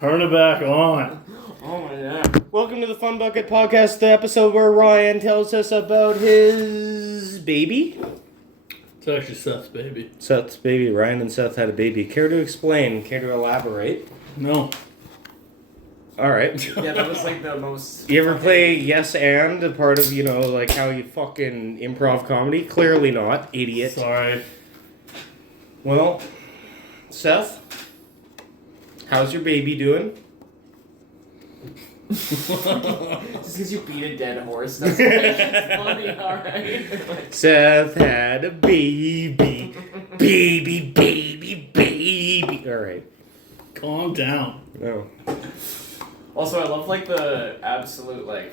Turn it back on. Oh my god. Welcome to the Fun Bucket Podcast, the episode where Ryan tells us about his baby. It's actually Seth's baby. Seth's baby. Ryan and Seth had a baby. Care to explain? Care to elaborate? No. Alright. Yeah, that was like the most... You ever play Yes and, a part of, like how you fucking improv comedy? Clearly not, idiot. Sorry. Well, Seth, how's your baby doing? Just because you beat a dead horse, that's it's funny, alright? Seth had a baby. Baby. Alright. Calm down. No. Also, I love like the absolute lid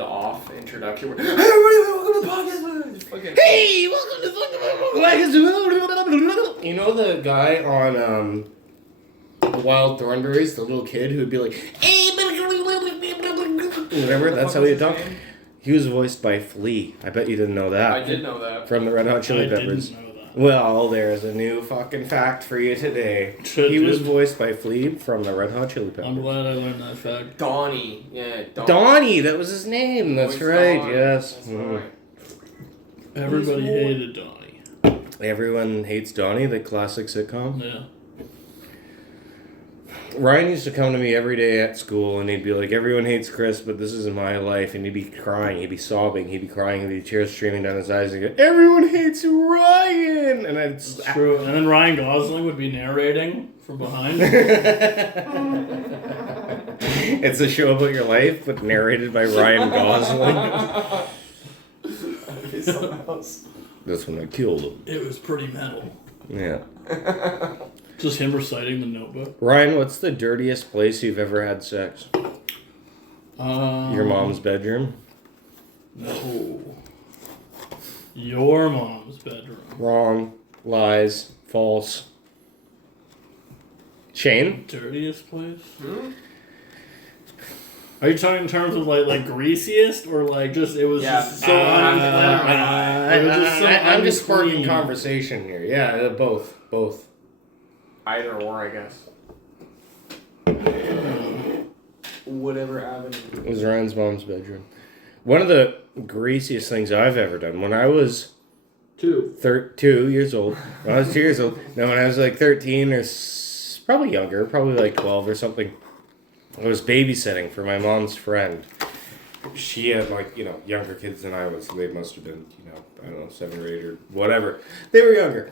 off introduction where, hey everybody, welcome to the podcast! Fucking... Hey, welcome to the You know the guy on Wild Thornberrys, the little kid who would be like, hey, whatever, that's how he talked. He was voiced by Flea. I bet you didn't know that. I did know that. From the Red Hot Chili Peppers. Didn't know that. Well, there's a new fucking fact for you today. He was voiced by Flea from the Red Hot Chili Peppers. I'm glad I learned that fact. Donnie. Yeah, Donnie, that was his name. That's Voiced right, Donnie. yes. That's right. Everybody hated Donnie. Everyone hates Donnie, the classic sitcom. Yeah. Ryan used to come to me every day at school and he'd be like, everyone hates Chris, but this isn't my life. And he'd be crying, he'd be sobbing, he'd be crying, and the tears streaming down his eyes. And he'd go, everyone hates Ryan! And I'd It's true. And then Ryan Gosling would be narrating from behind. It's a show about your life, but narrated by Ryan Gosling. That's when I killed him. It was pretty metal. Yeah. Just him reciting the Notebook. Ryan, what's the dirtiest place you've ever had sex? Your mom's bedroom? No. Your mom's bedroom. Wrong. Lies. False. Shane? Dirtiest place? Are you talking in terms of like greasiest or like just it was just so I'm just sparking unclean? conversation here. Yeah, both. Either or, I guess. Whatever avenue. It was Ryan's mom's bedroom. One of the greasiest things I've ever done when I was 2 years old. When I was 2 years old. No, when I was like 13 or probably younger, probably like 12 or something. I was babysitting for my mom's friend. She had younger kids than I was. So they must have been, I don't know, 7 or 8 or whatever. They were younger.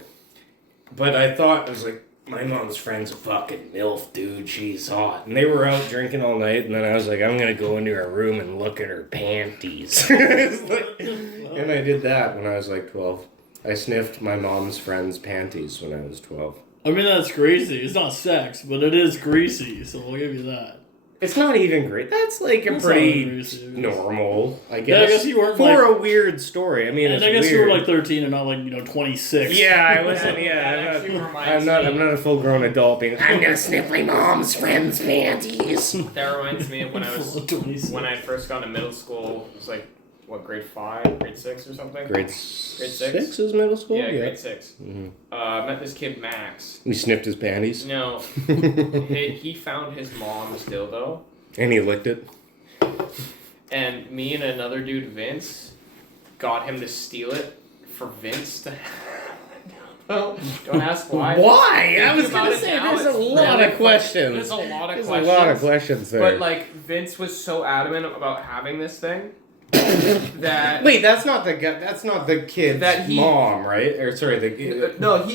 But I thought, I was like, my mom's friend's a fucking MILF, dude. She's hot. And they were out drinking all night, and then I was like, I'm going to go into her room and look at her panties. And I did that when I was like 12. I sniffed my mom's friend's panties when I was 12. I mean, that's greasy. It's not sex, but it is greasy, so I'll give you that. It's not even great. That's like a pretty normal, I guess. Yeah, I guess you weren't for a weird story. I mean, and it's I guess weird. you were like 13 and not like 26. Yeah, I wasn't. Yeah, I'm not a full-grown adult being. I'm gonna sniff my mom's friend's panties. That reminds me of when I first got to middle school. It was like, what, grade 5, grade 6 or something? Grade 6 is middle school? Yeah, grade 6. Mm-hmm. I met this kid, Max. We sniffed his panties? No. he found his mom's dildo. And he licked it? And me and another dude, Vince, got him to steal it for Vince to have. Don't ask why. Why? I was going to say, there's a lot of questions. There's a lot of questions there. But, Vince was so adamant about having this thing. That wait, that's not the kid's mom, right? Or sorry, no,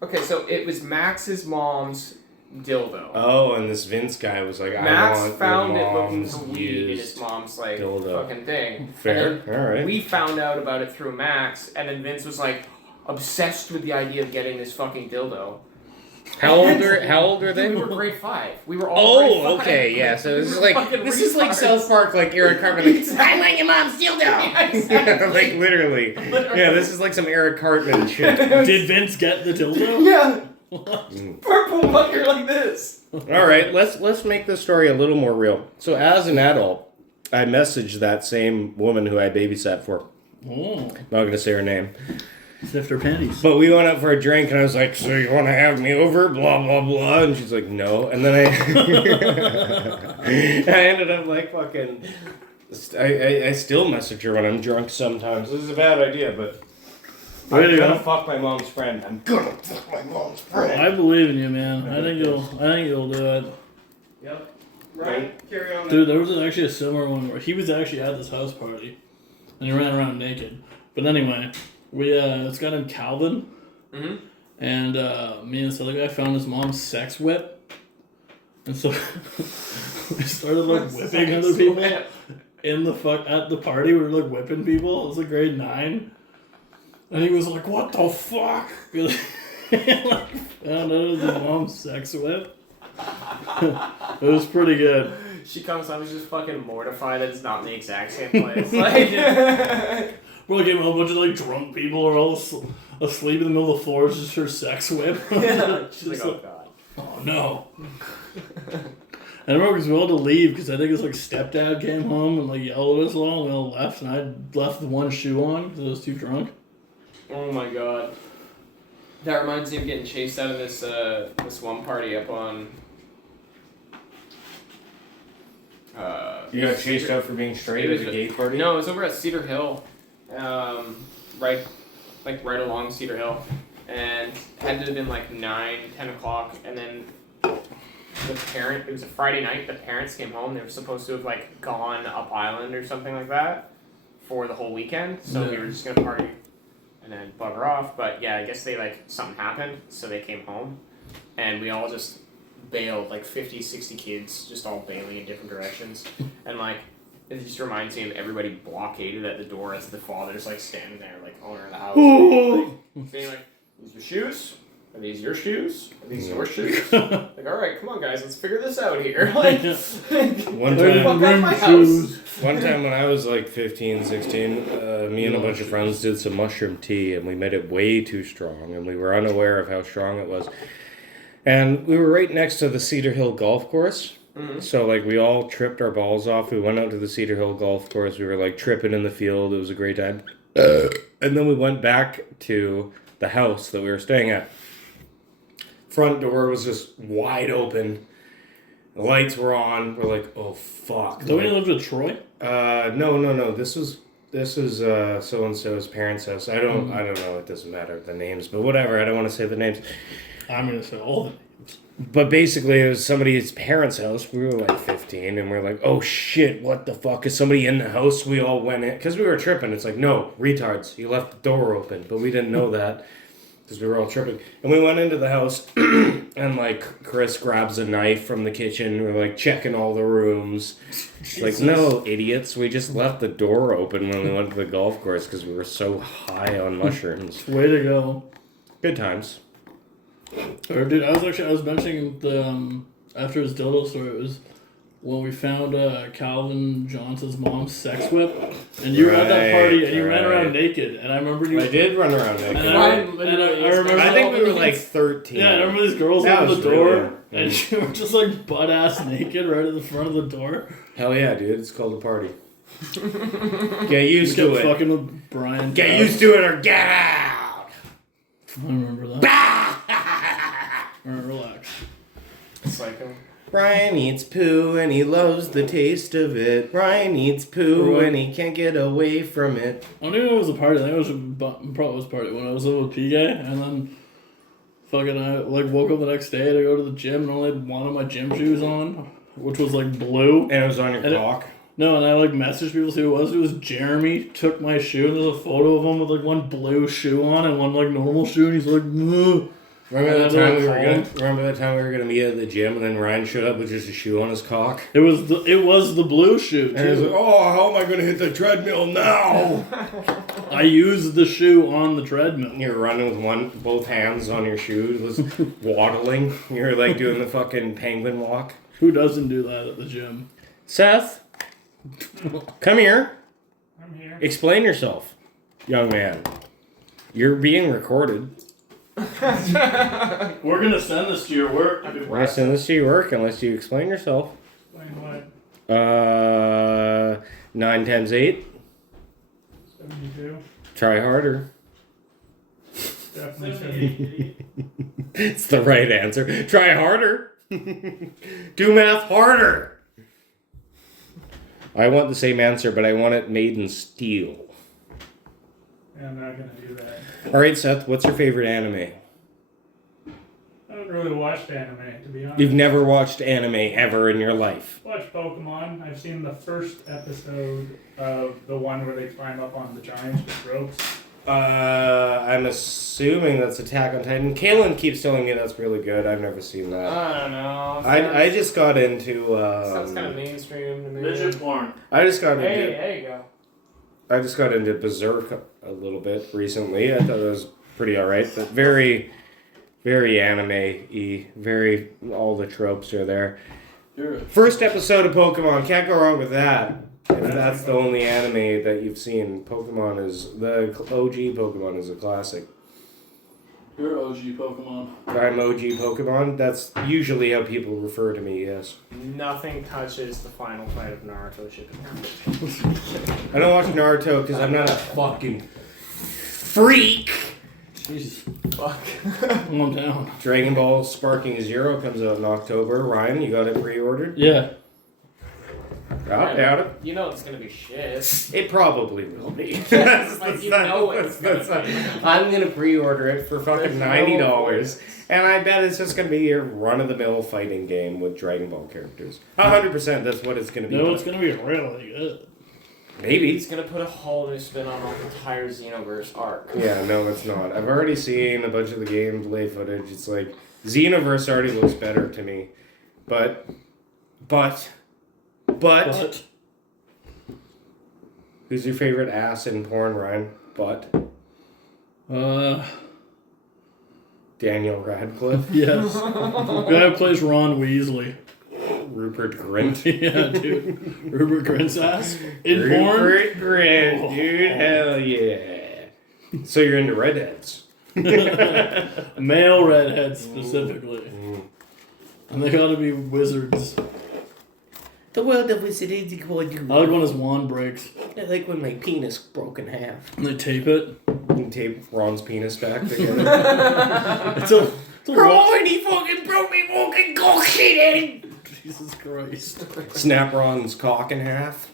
okay, so it was Max's mom's dildo. Oh, and this Vince guy was like, Max I want found your it looking mom's for weed in his mom's dildo. fucking thing. Fair, all right. We found out about it through Max, and then Vince was obsessed with the idea of getting this fucking dildo. How old are they? We were grade 5. We were all grade 5. Okay, yeah. So this is like retards. South Park, like Eric Cartman. Like, I want your mom's dildo. Yeah, exactly. Like literally. Yeah, this is like some Eric Cartman shit. Did Vince get the dildo? Yeah. Purple fucker like this. All right, let's make this story a little more real. So as an adult, I messaged that same woman who I babysat for. Oh. Not gonna say her name. Sniffed her panties. But we went out for a drink, and I was like, so you want to have me over? Blah, blah, blah. And she's like, no. And then I ended up like fucking... I still message her when I'm drunk sometimes. This is a bad idea, but... I'm gonna fuck my mom's friend. I'm gonna fuck my mom's friend. I believe in you, man. I think you'll do it. Yep. Right. Carry on. Dude, there was actually a similar one where he was actually at this house party, and he ran around naked. But anyway, this guy named Calvin, and me and this other guy found his mom's sex whip, and so we started like whipping other people at the party. We were like whipping people. It was like grade 9. And he was like, what the fuck? Like, found out it was his mom's sex whip. It was pretty good. She comes home, she's just fucking mortified that it's not in the exact same place. Like, we're like, a whole bunch of like drunk people are all asleep in the middle of the floor. It's just her sex whip. She's like, oh god. Oh no. I remember because we all had to leave because I think his like stepdad came home and like yelled at us all and we all left and I left the one shoe on because I was too drunk. Oh my god. That reminds me of getting chased out of this one party up on... You got chased out for being straight at a gay party? No, it was over at Cedar Hill. Right along Cedar Hill. And had to have been like 9, 10 o'clock. And then it was a Friday night, the parents came home. They were supposed to have like gone up island or something like that for the whole weekend. So we were just going to party and then bugger off. But yeah, I guess something happened, so they came home. And we all just bailed, like 50, 60 kids, just all bailing in different directions. And like, it just reminds me of everybody blockaded at the door as the father's like standing there, like owner of the house. Being like, these are shoes? Are these your shoes? Are these your shoes? Like, alright, come on guys, let's figure this out here. Like, one time when I was like 15, 16, me and a bunch of friends did some mushroom tea and we made it way too strong and we were unaware of how strong it was. And we were right next to the Cedar Hill golf course. Mm-hmm. So like we all tripped our balls off. We went out to the Cedar Hill golf course. We were like tripping in the field. It was a great time. And then we went back to the house that we were staying at. Front door was just wide open. The lights were on. We're like, oh fuck. Don't you live with Troy? No. This was so and so's parents' house. I don't know. It doesn't matter the names, but whatever. I don't want to say the names. I'm gonna say all the names. But basically, it was somebody's parents' house. We were like 15, and we're like, oh shit, what the fuck? Is somebody in the house? We all went in. Because we were tripping. It's like, no, retards. You left the door open. But we didn't know that. Because we were all tripping. And we went into the house, and like, Chris grabs a knife from the kitchen. We're like checking all the rooms. It's like, no, idiots. We just left the door open when we went to the golf course because we were so high on mushrooms. Way to go. Good times. Or dude, I was mentioning the after his dildo story, it was when we found Calvin Johnson's mom's sex whip, and you were at that party and you ran around naked, and I remember you. I did run around naked. And I remember. I think we were like 13. Yeah, I remember these girls at the door, really, and you were just like butt ass naked right at the front of the door. Hell yeah, dude! It's called a party. Get used to it. Fucking with Brian. Get used to it or get out. I remember that. Alright, relax. Psycho. Brian eats poo and he loves the taste of it. Brian eats poo and he can't get away from it. I don't even know it was a party. I think it was a party when I was over with PK, and then fucking I like woke up the next day to go to the gym and only had one of my gym shoes on, which was like blue. And it was on your cock? No, and I like messaged people to see who it was. It was Jeremy. Took my shoe and there's a photo of him with like one blue shoe on and one like normal shoe, and he's like, ugh. Remember that time we were gonna meet at the gym and then Ryan showed up with just a shoe on his cock? It was the blue shoe too. And he was like, oh, how am I gonna hit the treadmill now? I used the shoe on the treadmill. You're running with both hands on your shoes, waddling. You're like doing the fucking penguin walk. Who doesn't do that at the gym? Seth, come here. I'm here. Explain yourself, young man. You're being recorded. We're gonna send this to your work. We're gonna send this to your work unless you explain yourself. Explain what? 9 times 8. 72. Try harder. Definitely 70. It's the right answer. Try harder. Do math harder. I want the same answer, but I want it made in steel. Yeah, I'm not gonna do that. All right, Seth, what's your favorite anime? I don't really watch anime, to be honest. You've never watched anime ever in your life. Watch Pokemon. I've seen the first episode of the one where they climb up on the giants with ropes. I'm assuming that's Attack on Titan. Kaylin keeps telling me that's really good. I've never seen that. I don't know. I just got into. Sounds kind of mainstream to me. Midget porn. I just got into. Hey, there you go. I just got into Berserk a little bit recently. I thought it was pretty alright, but very, very anime-y. Very, all the tropes are there. First episode of Pokemon, can't go wrong with that. If that's the only anime that you've seen, Pokemon is, the OG Pokemon is a classic. You're OG Pokemon. I'm OG Pokemon, that's usually how people refer to me, yes. Nothing touches the final fight of Naruto Shippuden. I don't watch Naruto because I'm not a fucking freak. Jesus. Fuck. Come on down. Dragon Ball Sparking Zero comes out in October. Ryan, you got it pre-ordered? Yeah. Doubt it. You know it's gonna be shit. It probably will be. Like, you know it's gonna be. I'm gonna pre-order it for fucking $90, and I bet it's just gonna be your run-of-the-mill fighting game with Dragon Ball characters. 100%. That's what it's gonna be. No, it's gonna be really good. Maybe. He's gonna put a whole new spin on the entire Xenoverse arc. Yeah, no, it's not. I've already seen a bunch of the gameplay footage. It's like Xenoverse already looks better to me, but. Who's your favorite ass in porn, Ryan? Daniel Radcliffe. Yes. The guy who plays Ron Weasley. Rupert Grint. Yeah, dude. Rupert Grint's ass in porn. Rupert Grint, dude. Hell yeah. So you're into redheads. Male redheads specifically. And they gotta be wizards. The world of wizards is called you. I like when his wand breaks. I like when my penis broke in half. And they tape it. You tape Ron's penis back together. It's a Ron, he fucking broke me fucking cock shit. Jesus Christ. Snap Ron's cock in half.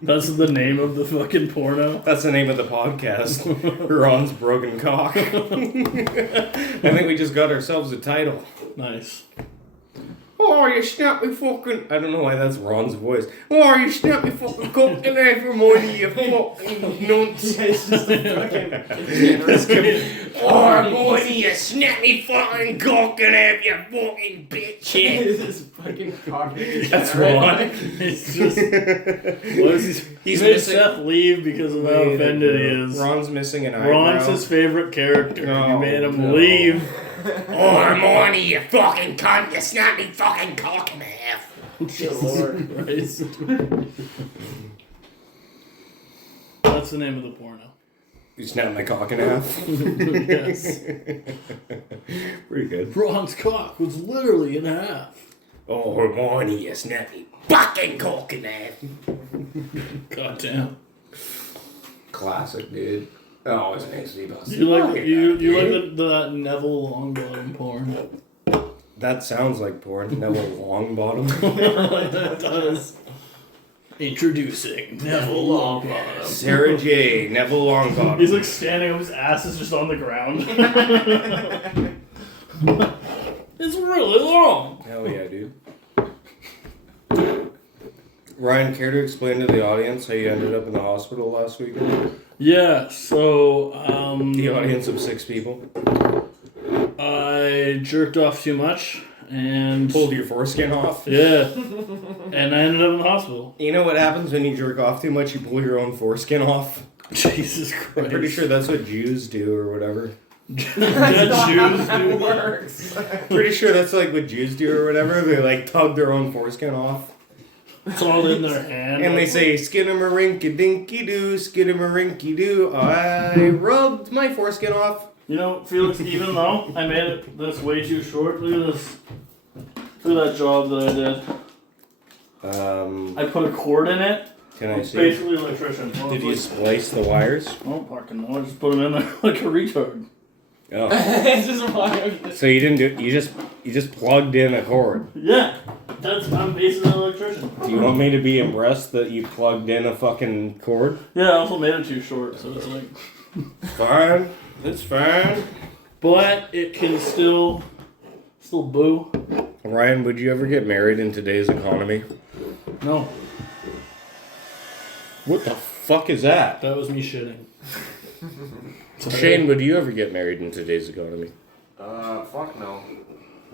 That's the name of the fucking porno. That's the name of the podcast. Ron's broken cock. I think we just got ourselves a title. Nice. Oh, you snapped me fucking... I don't know why that's Ron's voice. Oh, you snapped me fucking cock in half for money, you fucking nonsense. Yeah, it's just a fucking Oh, money, you snapped me fucking cock in half, you fucking bitch. this fucking cock. That's Ron. It's just... What is he? He's made missing... Seth leave because of how offended he is. Ron's missing an eyebrow. Ron's his favorite character. No, You made him no. leave. Oh, money, you fucking cunt, you snapped me fucking cock in half. Good lord. Christ. That's the name of the porno. You snapped my cock in half? Yes. Pretty good. Ron's cock was literally in half. Oh, money, you snapped me fucking cock in half. God damn. Classic, dude. It always makes me bust. You like that Neville Longbottom porn? That sounds like porn. Neville Longbottom. That does. Introducing Neville Longbottom. Sarah J. Neville Longbottom. He's like standing up, his ass is just on the ground. It's really long. Hell yeah, dude. Ryan, care to explain to the audience how you ended up in the hospital last weekend? Yeah, so The audience of 6 people. I jerked off too much and Pulled your foreskin off. yeah, and I ended up in the hospial. You know what happens when you jerk off too much? You pull your own foreskin off. Jesus Christ! I'm pretty sure that's what Jews do or whatever. Dead Jews do that. Works. Pretty sure that's like what Jews do or whatever. They like tug their own foreskin off. It's all in their hand. And they say, skidamarinky-dinky-doo, skidamarinky-doo. I rubbed my foreskin off. You know, Felix, even though I made it this way too short, look at this. Look at that job that I did. I put a cord in it. Can I It's see? basically electrician. Well, Did it's you like, splice the wires? I don't fucking know. I just put them in there like a retard. Oh. It's just why. So you didn't do. You just plugged in a cord. Yeah, I'm basically an electrician. Do you want me to be impressed that you plugged in a fucking cord? Yeah, I also made it too short, so it's like. Fine. It's fine. But it can still boo. Ryan, would you ever get married in today's economy? No, What the fuck is that? that was me shitting. Shane, would you ever get married in today's economy? Fuck no.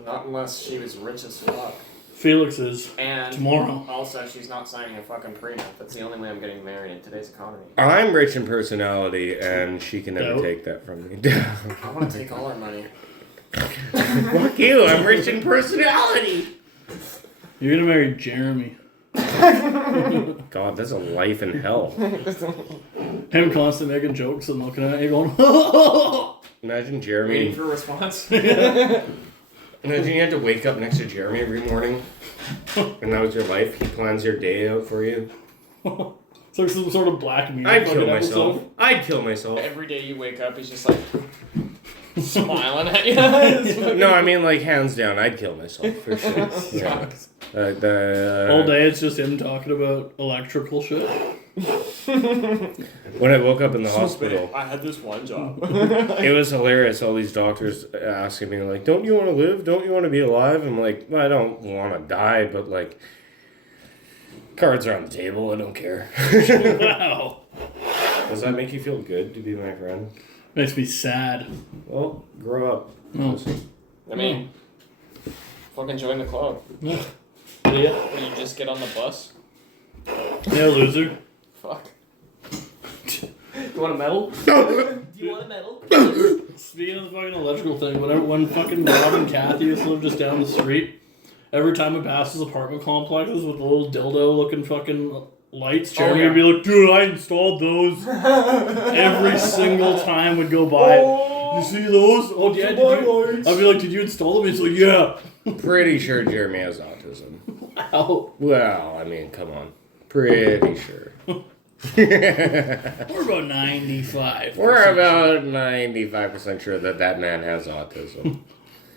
Not unless she was rich as fuck. Felix is And tomorrow. also, she's not signing a fucking prenup. That's the only way I'm getting married in today's economy. I'm rich in personality, and she can never Dope. take that from me. I want to take all our money. Fuck you, I'm rich in personality! You're gonna marry Jeremy. God, that's a life in hell. Him constantly making jokes and looking at you going, Imagine Waiting Jeremy. for a response. Imagine you had to wake up next to Jeremy every morning, and that was your life. He plans your day out for you. It's like some sort of Black Mirror. I'd fucking kill myself. episode. I'd kill myself. Every day you wake up, he's just like smiling at you. No, I mean like hands down, I'd kill myself for sure. Yeah. All day it's just him talking about electrical shit. When I woke up in the hospital, I had this one job. it was hilarious. All these doctors asking me like, "Don't you want to live? Don't you want to be alive?" I'm like, well, I don't want to die, but like, cards are on the table. I don't care. Wow. Does that make you feel good to be my friend? Makes me sad. Well, grow up. No. I mean, fucking join the club. Yeah. Or you just get on the bus. Yeah, loser. Fuck. You want a medal? Do you want a medal? Speaking of the fucking electrical thing, when fucking Rob and Kathy used to live just down the street, every time we passed his apartment complexes with the little dildo looking fucking lights, Jeremy would be like, dude, I installed those. Every single time we'd go by. You see those? Oh, yeah, did you? I'd be like, did you install them? He's like, yeah. Pretty sure Jeremy has autism. Wow. Well, I mean, come on. Pretty sure. We're about 95. We're about 95% sure that man has autism.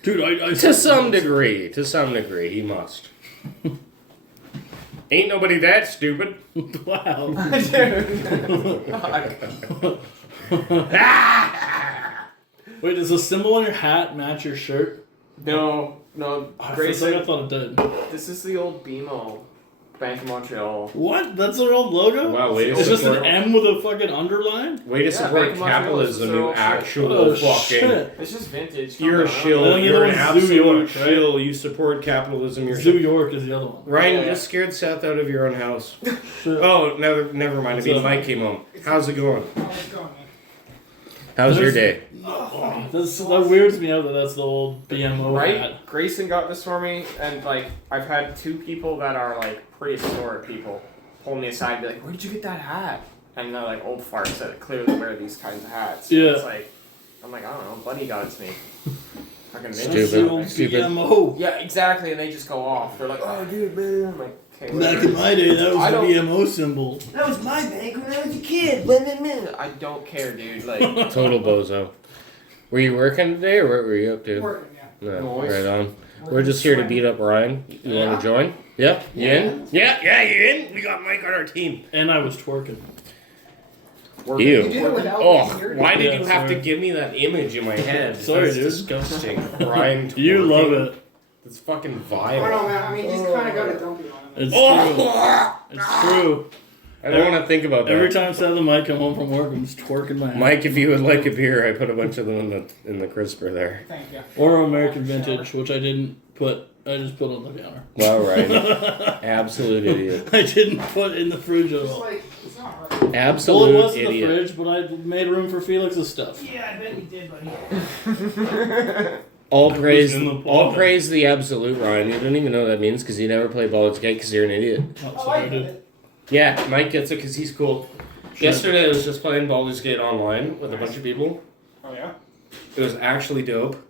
Dude, I To some degree, he must. Ain't nobody that stupid. Wow. Wait, does the symbol on your hat match your shirt? No. Grace, I thought it did. This is the old BMO. Bank of Montreal. What? That's their old logo? Wow, wait a It's just an second. M with a fucking underline? Way to Yeah, support Bank of Montreal, capitalism, this is you all actual Oh, fucking... shit. It's just vintage. You're a Come on. shill. And You're an the other one's Zoo absolute York, right? shill. You support capitalism. You're Zoo York is the other one. Ryan, Yeah, you yeah. just scared Seth out of your own house. Shit. Oh, never mind. I mean, So- Mike came home. How's it going? How's it going, man? How's your day? That weirds me out that that's the old BMO Right? hat. Grayson got this for me, and like I've had two people that are like prehistoric people pull me aside and be like, "Where did you get that hat?" And they're like old farts that clearly wear these kinds of hats. Yeah. It's like I'm like, I don't know, Buddy got it to me. Fucking That's Stupid. the old Stupid. BMO. Yeah, exactly, and they just go off. They're like, "Oh, dude, man." I'm like, okay, Back whatever. in my day, that I was the don't- BMO symbol. That was my bank when I was a kid. Blah, blah, blah. I don't care, dude. Like, Total bozo. Were you working today, or what were you up to? Working, yeah. No, Nice. right on. We're just here to beat up Ryan. You want to join? Yeah? You in? Yeah, you in? We got Mike on our team. And I was twerking. Ew. You did it without Oh, me here. why did Yeah, you have to sorry. give me that image in my head? Sorry, That's dude. disgusting. Ryan You twerking. love it. It's fucking I don't vile. know, man. I mean, he's kind of got a dumpy on him. It's Oh! true. It's true. I don't want to think about that. Every time Seth and Mike come home from work, I'm just twerking my ass. Mike, if you would like a beer, I put a bunch of them in the crisper there. Thank you. Or American Vintage, which I didn't put. I just put on the counter. Wow, Ryan. Absolute idiot. I didn't put in the fridge at It's all. like, it's not right. Absolute Well, it was in the idiot. fridge, but I made room for Felix's stuff. Yeah, I bet you did, buddy. All praise, in the all pot. praise the absolute, Ryan. You don't even know what that means because you never play Baldur's Gate because you're an idiot. Oh, Oh, sorry, I dude. did it. Yeah, Mike gets it because he's cool. Yesterday I was just playing Baldur's Gate online with a bunch of people. Oh, yeah? It was actually dope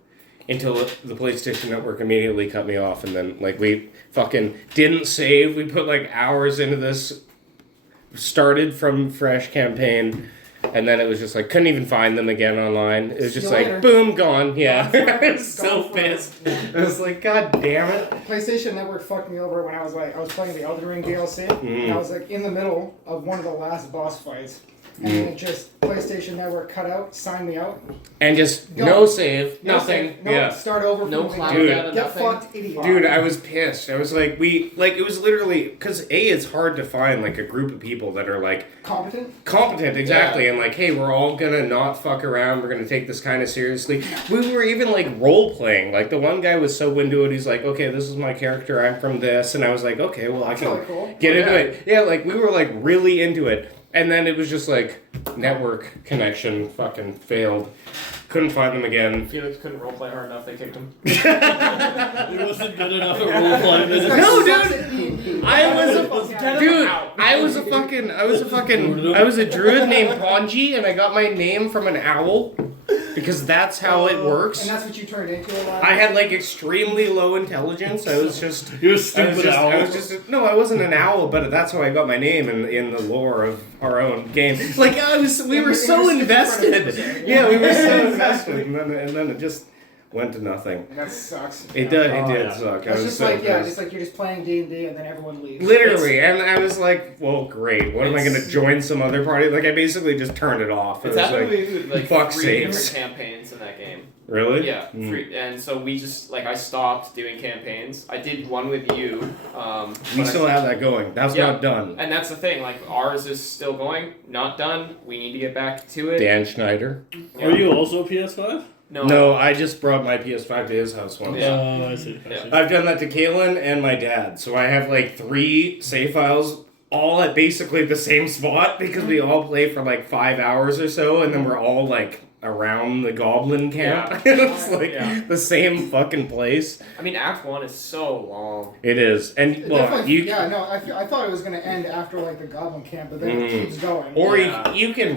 until the PlayStation Network immediately cut me off, and then like we fucking didn't save. We put like hours into this. Started from fresh campaign, And then it was just like, couldn't even find them again online. It was just See you like, later. boom, gone. Yeah. Gone I was for- so gone for- pissed. yeah. I was like, God damn it. PlayStation Network fucked me over when I was playing the Elden Ring DLC, and I was like in the middle of one of the last boss fights, and it just PlayStation Network cut out, signed me out. And just Go. no save, nothing. No, Yeah. start over. No from the cloud beginning. Dude. data, Get nothing. fucked, idiot. Dude, I was pissed. I was like, it was literally, because A, it's hard to find, like, a group of people that are, like, Competent. exactly, and, like, hey, we're all gonna not fuck around, we're gonna take this kind of seriously. We were even, like, role-playing. Like, the one guy was so into it, he's like, okay, this is my character, I'm from this, and I was like, okay, well, I That's can really cool. get into it. Yeah, like, we were, like, really into it. And then it was just, like, network connection fucking failed. Couldn't find them again. Felix couldn't roleplay hard enough, they kicked him. He wasn't good enough at role-playing. This guy No, sucks dude. at D&D. I was a Fuck dude. out. I was a druid named Ponji, and I got my name from an owl because that's how it works. And that's what you turned into a lot. I had like extremely low intelligence. I was just. You're a stupid owl. No, I wasn't an owl, but that's how I got my name in the lore of our own game. Like we were so invested. Yeah, we were so invested, and then it just went to nothing. That sucks. It Yeah. did. It Oh, did yeah. suck. I It's was just so like pissed. just like you're just playing D&D and then everyone leaves. Literally, and I was like, well, great. What am I going to join some other party? Like, I basically just turned it off. It's I was happened like, to me with like fuck 3 sakes. different campaigns in that game. really? Yeah, Mm. 3, and so we just I stopped doing campaigns. I did one with you. We but still have that going. That's Yeah. not done. and that's the thing. Like ours is still going, not done. We need to get back to it. Dan Schneider. Yeah. Are you also PS5? No, I just brought my PS5 to his house once. Yeah. Oh, I see. Yeah. I've done that to Kaylin and my dad. So I have like 3 save files all at basically the same spot because we all play for like 5 hours or so, and then we're all like around the goblin camp. It's like Yeah. the same fucking place. I mean, Act 1 is so long. It is. And It well, definitely- I thought it was going to end after like the goblin camp, but then it keeps going. or Yeah. you can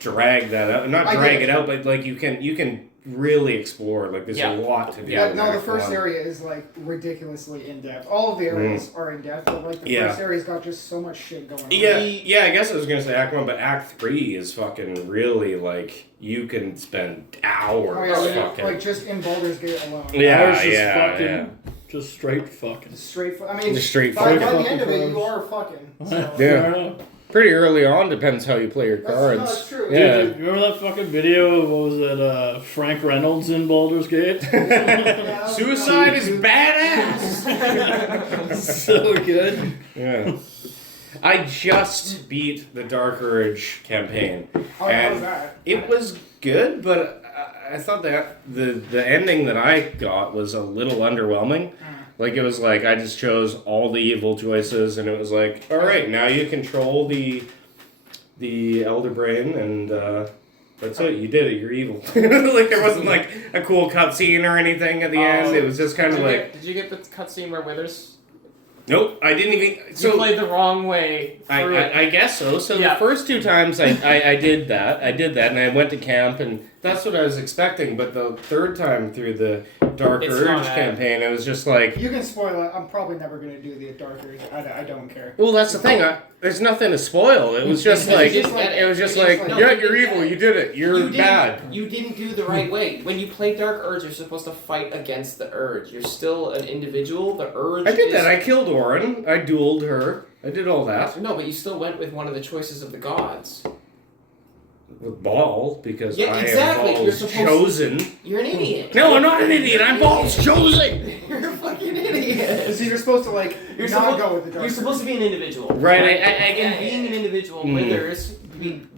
drag that out. Not I drag did. it out, but like you can really explore. Like there's Yeah. a lot to do. Yeah, in no, the Act first One. area is like ridiculously in depth. All of the areas are in depth, but like the Yeah. first area's got just so much shit going on. Yeah, I guess I was gonna say Act 1, but Act 3 is fucking really like you can spend hours Oh, yeah, fucking. like just in Baldur's Gate alone. Yeah, Ours just fucking, yeah. just straight fucking. Straight. I mean, Just straight by fucking. the end of it, you Fucking are fucking. So. Yeah. Fair enough. Pretty early on, depends how you play your That's, cards. no, that's true. Yeah. Dude, you remember that fucking video of, what was it, Frank Reynolds in Baldur's Gate? Yeah, Suicide is badass. So good. Yeah. I just beat the Dark Urge campaign. How And was that? it was good, but I thought that the ending that I got was a little underwhelming. Like it was like I just chose all the evil choices, and it was like, all right, now you control the Elder Brain, and that's it. You did it. You're evil. Like there wasn't like a cool cutscene or anything at the end. It was just kind of like, Did you get the cutscene where Withers? nope, I didn't even. You So played the wrong way. through it. I guess so. So Yeah. the first 2 times I did that. I did that, and I went to camp, and that's what I was expecting. But the third time through the Dark It's Urge not that. campaign, it was just like, You can spoil it. I'm probably never going to do the Dark Urge. I don't care. well, that's the thing. There's nothing to spoil. It was just like, just like- it was just it's like, just like- yeah, No, you're you evil. didn't You did it. You're bad. You didn't do the right way. When you play Dark Urge, you're supposed to fight against the urge. You're still an individual. The urge. I did is... that. I killed Orin. I dueled her. I did all that No, but you still went with one of the choices of the gods. with Ball because Yeah, I exactly. am You're Ball's supposed chosen. You're an idiot. No, I'm not an idiot. I'm Ball's chosen. You're a fucking idiot. So you're supposed to like You're not supposed- go with the Dark You're supposed to be an individual. Right, And being an individual, Mm. Withers,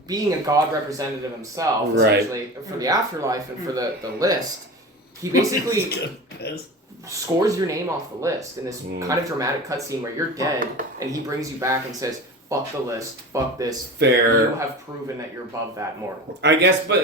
being a god representative himself, Right. essentially, for the afterlife and for the list, he basically scores your name off the list in this kind of dramatic cutscene where you're dead, and he brings you back and says, "Fuck the list, fuck this. Fair. You have proven that you're above that mortal." I guess, but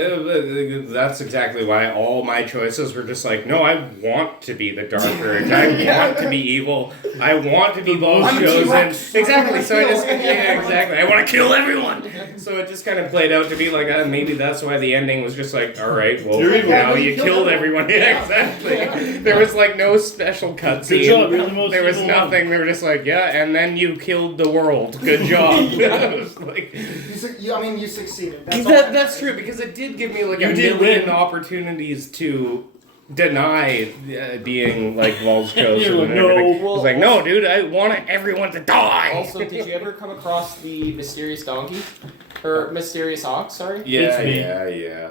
that's exactly why all my choices were just like, no, I want to be the Dark Urge. I want to be evil. I want to be Ball's I'm chosen. T-Rex. Exactly. So I just, Kill. yeah, exactly. I want to kill everyone. So it just kind of played out to be like, maybe that's why the ending was just like, all right, well, You're evil. now Yeah, you killed everyone. Yeah, exactly. There was like no special Good job. cutscene. You're the most There was evil one. nothing. They were just like, yeah, and then you killed the world. Good job. job. I was like, you succeeded. That's, that's true, because it did give me like You a did million win. opportunities to deny being like Vol's chosen. You're like, and no. everything. I was like, no, dude, I want everyone to die. Also, did you ever come across the mysterious donkey? Or mysterious ox, sorry? Yeah, It's me. yeah.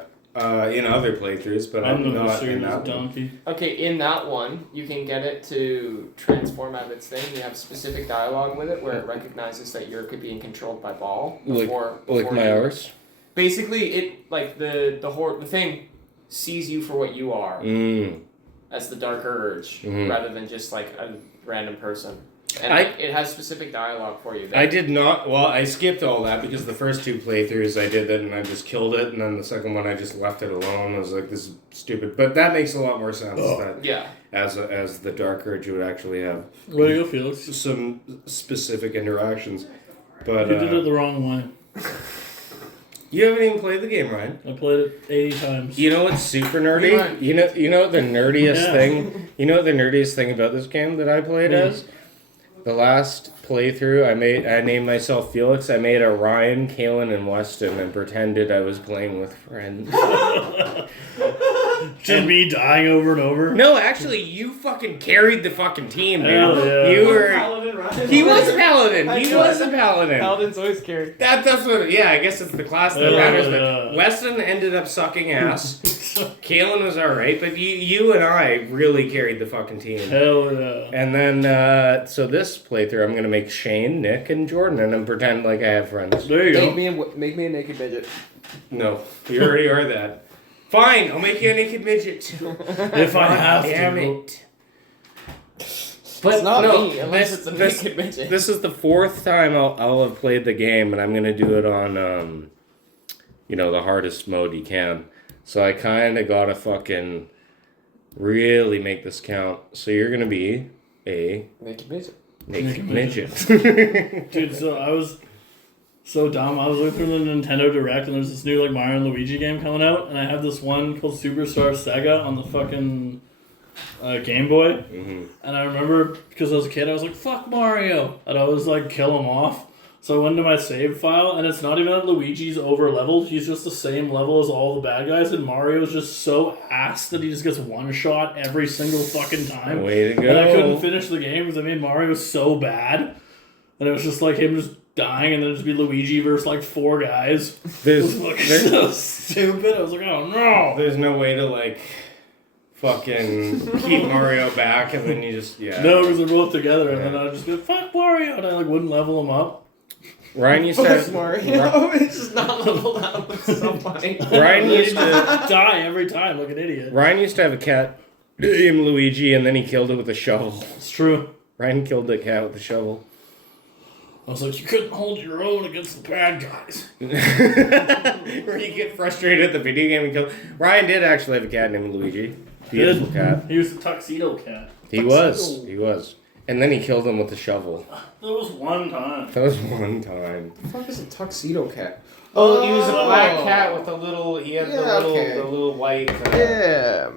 In other playthroughs, but I'm the not in mysterious that one. donkey. Okay, in that one, you can get it to transform out of its thing. You have specific dialogue with it where it recognizes that you're being controlled by Ball before Like my you- arse? Basically, it like the thing sees you for what you are as the darker urge, rather than just like a random person. And it has specific dialogue for you. I did not. Well, I skipped all that because the first 2 playthroughs I did that and I just killed it, and then the second one I just left it alone. I was like, this is stupid. But that makes a lot more sense. That Yeah. as the dark urge would actually have Where do you go, Felix? some specific interactions. But You did it the wrong way. you haven't even played the game, Ryan. I played it 80 times. You know what's super nerdy? Ryan. You know the nerdiest Yeah. thing. You know what the nerdiest thing about this game that I played as? The last playthrough, I named myself Felix. I made a Ryan, Kalen, and Weston and pretended I was playing with friends. Just me dying over and over. No, actually, you fucking carried the fucking team, dude. Hell yeah. You were. Paladin, right? He was a paladin. He was a paladin. Paladin's always carried. That's what. Yeah, I guess it's the class that Yeah, matters. yeah. But Weston ended up sucking ass. Kalen was alright, but you and I really carried the fucking team. Hell yeah. And then, so this playthrough, I'm gonna make Shane, Nick, and Jordan, and then pretend like I have friends. There you go. Make me a naked midget. No, you already are that. Fine, I'll make you a naked midget. If I have Damn to. it. But It's not no, me, unless this, it's a this, naked midget. this is the 4th time I'll have played the game, and I'm gonna do it on, the hardest mode you can. So I kind of gotta fucking really make this count. So you're gonna be a Naked midget. naked midget. Dude, so I was so dumb. I was looking through the Nintendo Direct, and there's this new like Mario and Luigi game coming out, and I have this one called Superstar Sega on the fucking Game Boy. And I remember because I was a kid, I was like, "Fuck Mario," and I was like, kill him off. So I went into my save file, and it's not even that Luigi's over leveled. He's just the same level as all the bad guys, and Mario's just so ass that he just gets one shot every single fucking time. Way to go. And I couldn't finish the game because I made Mario so bad. And it was just like him just dying, and then just be Luigi versus like 4 guys. It was fucking so stupid. I was like, oh no. There's no way to like fucking keep Mario back, and then you just No, because they're both together, and then I'd just be like, fuck Mario, and I like wouldn't level him up. Ryan used to have Mario. It's just not leveled up. It's so funny. Ryan used to Die every time like an idiot. Ryan used to have a cat named Luigi, and then he killed it with a shovel. It's true. Ryan killed the cat with a shovel. I was like, you couldn't hold your own against the bad guys. Where you get frustrated at the video game and kill. Ryan did actually have a cat named Luigi. Beautiful cat. He was a tuxedo cat. He was. And then he killed him with a shovel. That was one time. That was one time. What the fuck is a tuxedo cat? Oh, he was a black cat with a little. He had okay. the little white. Yeah.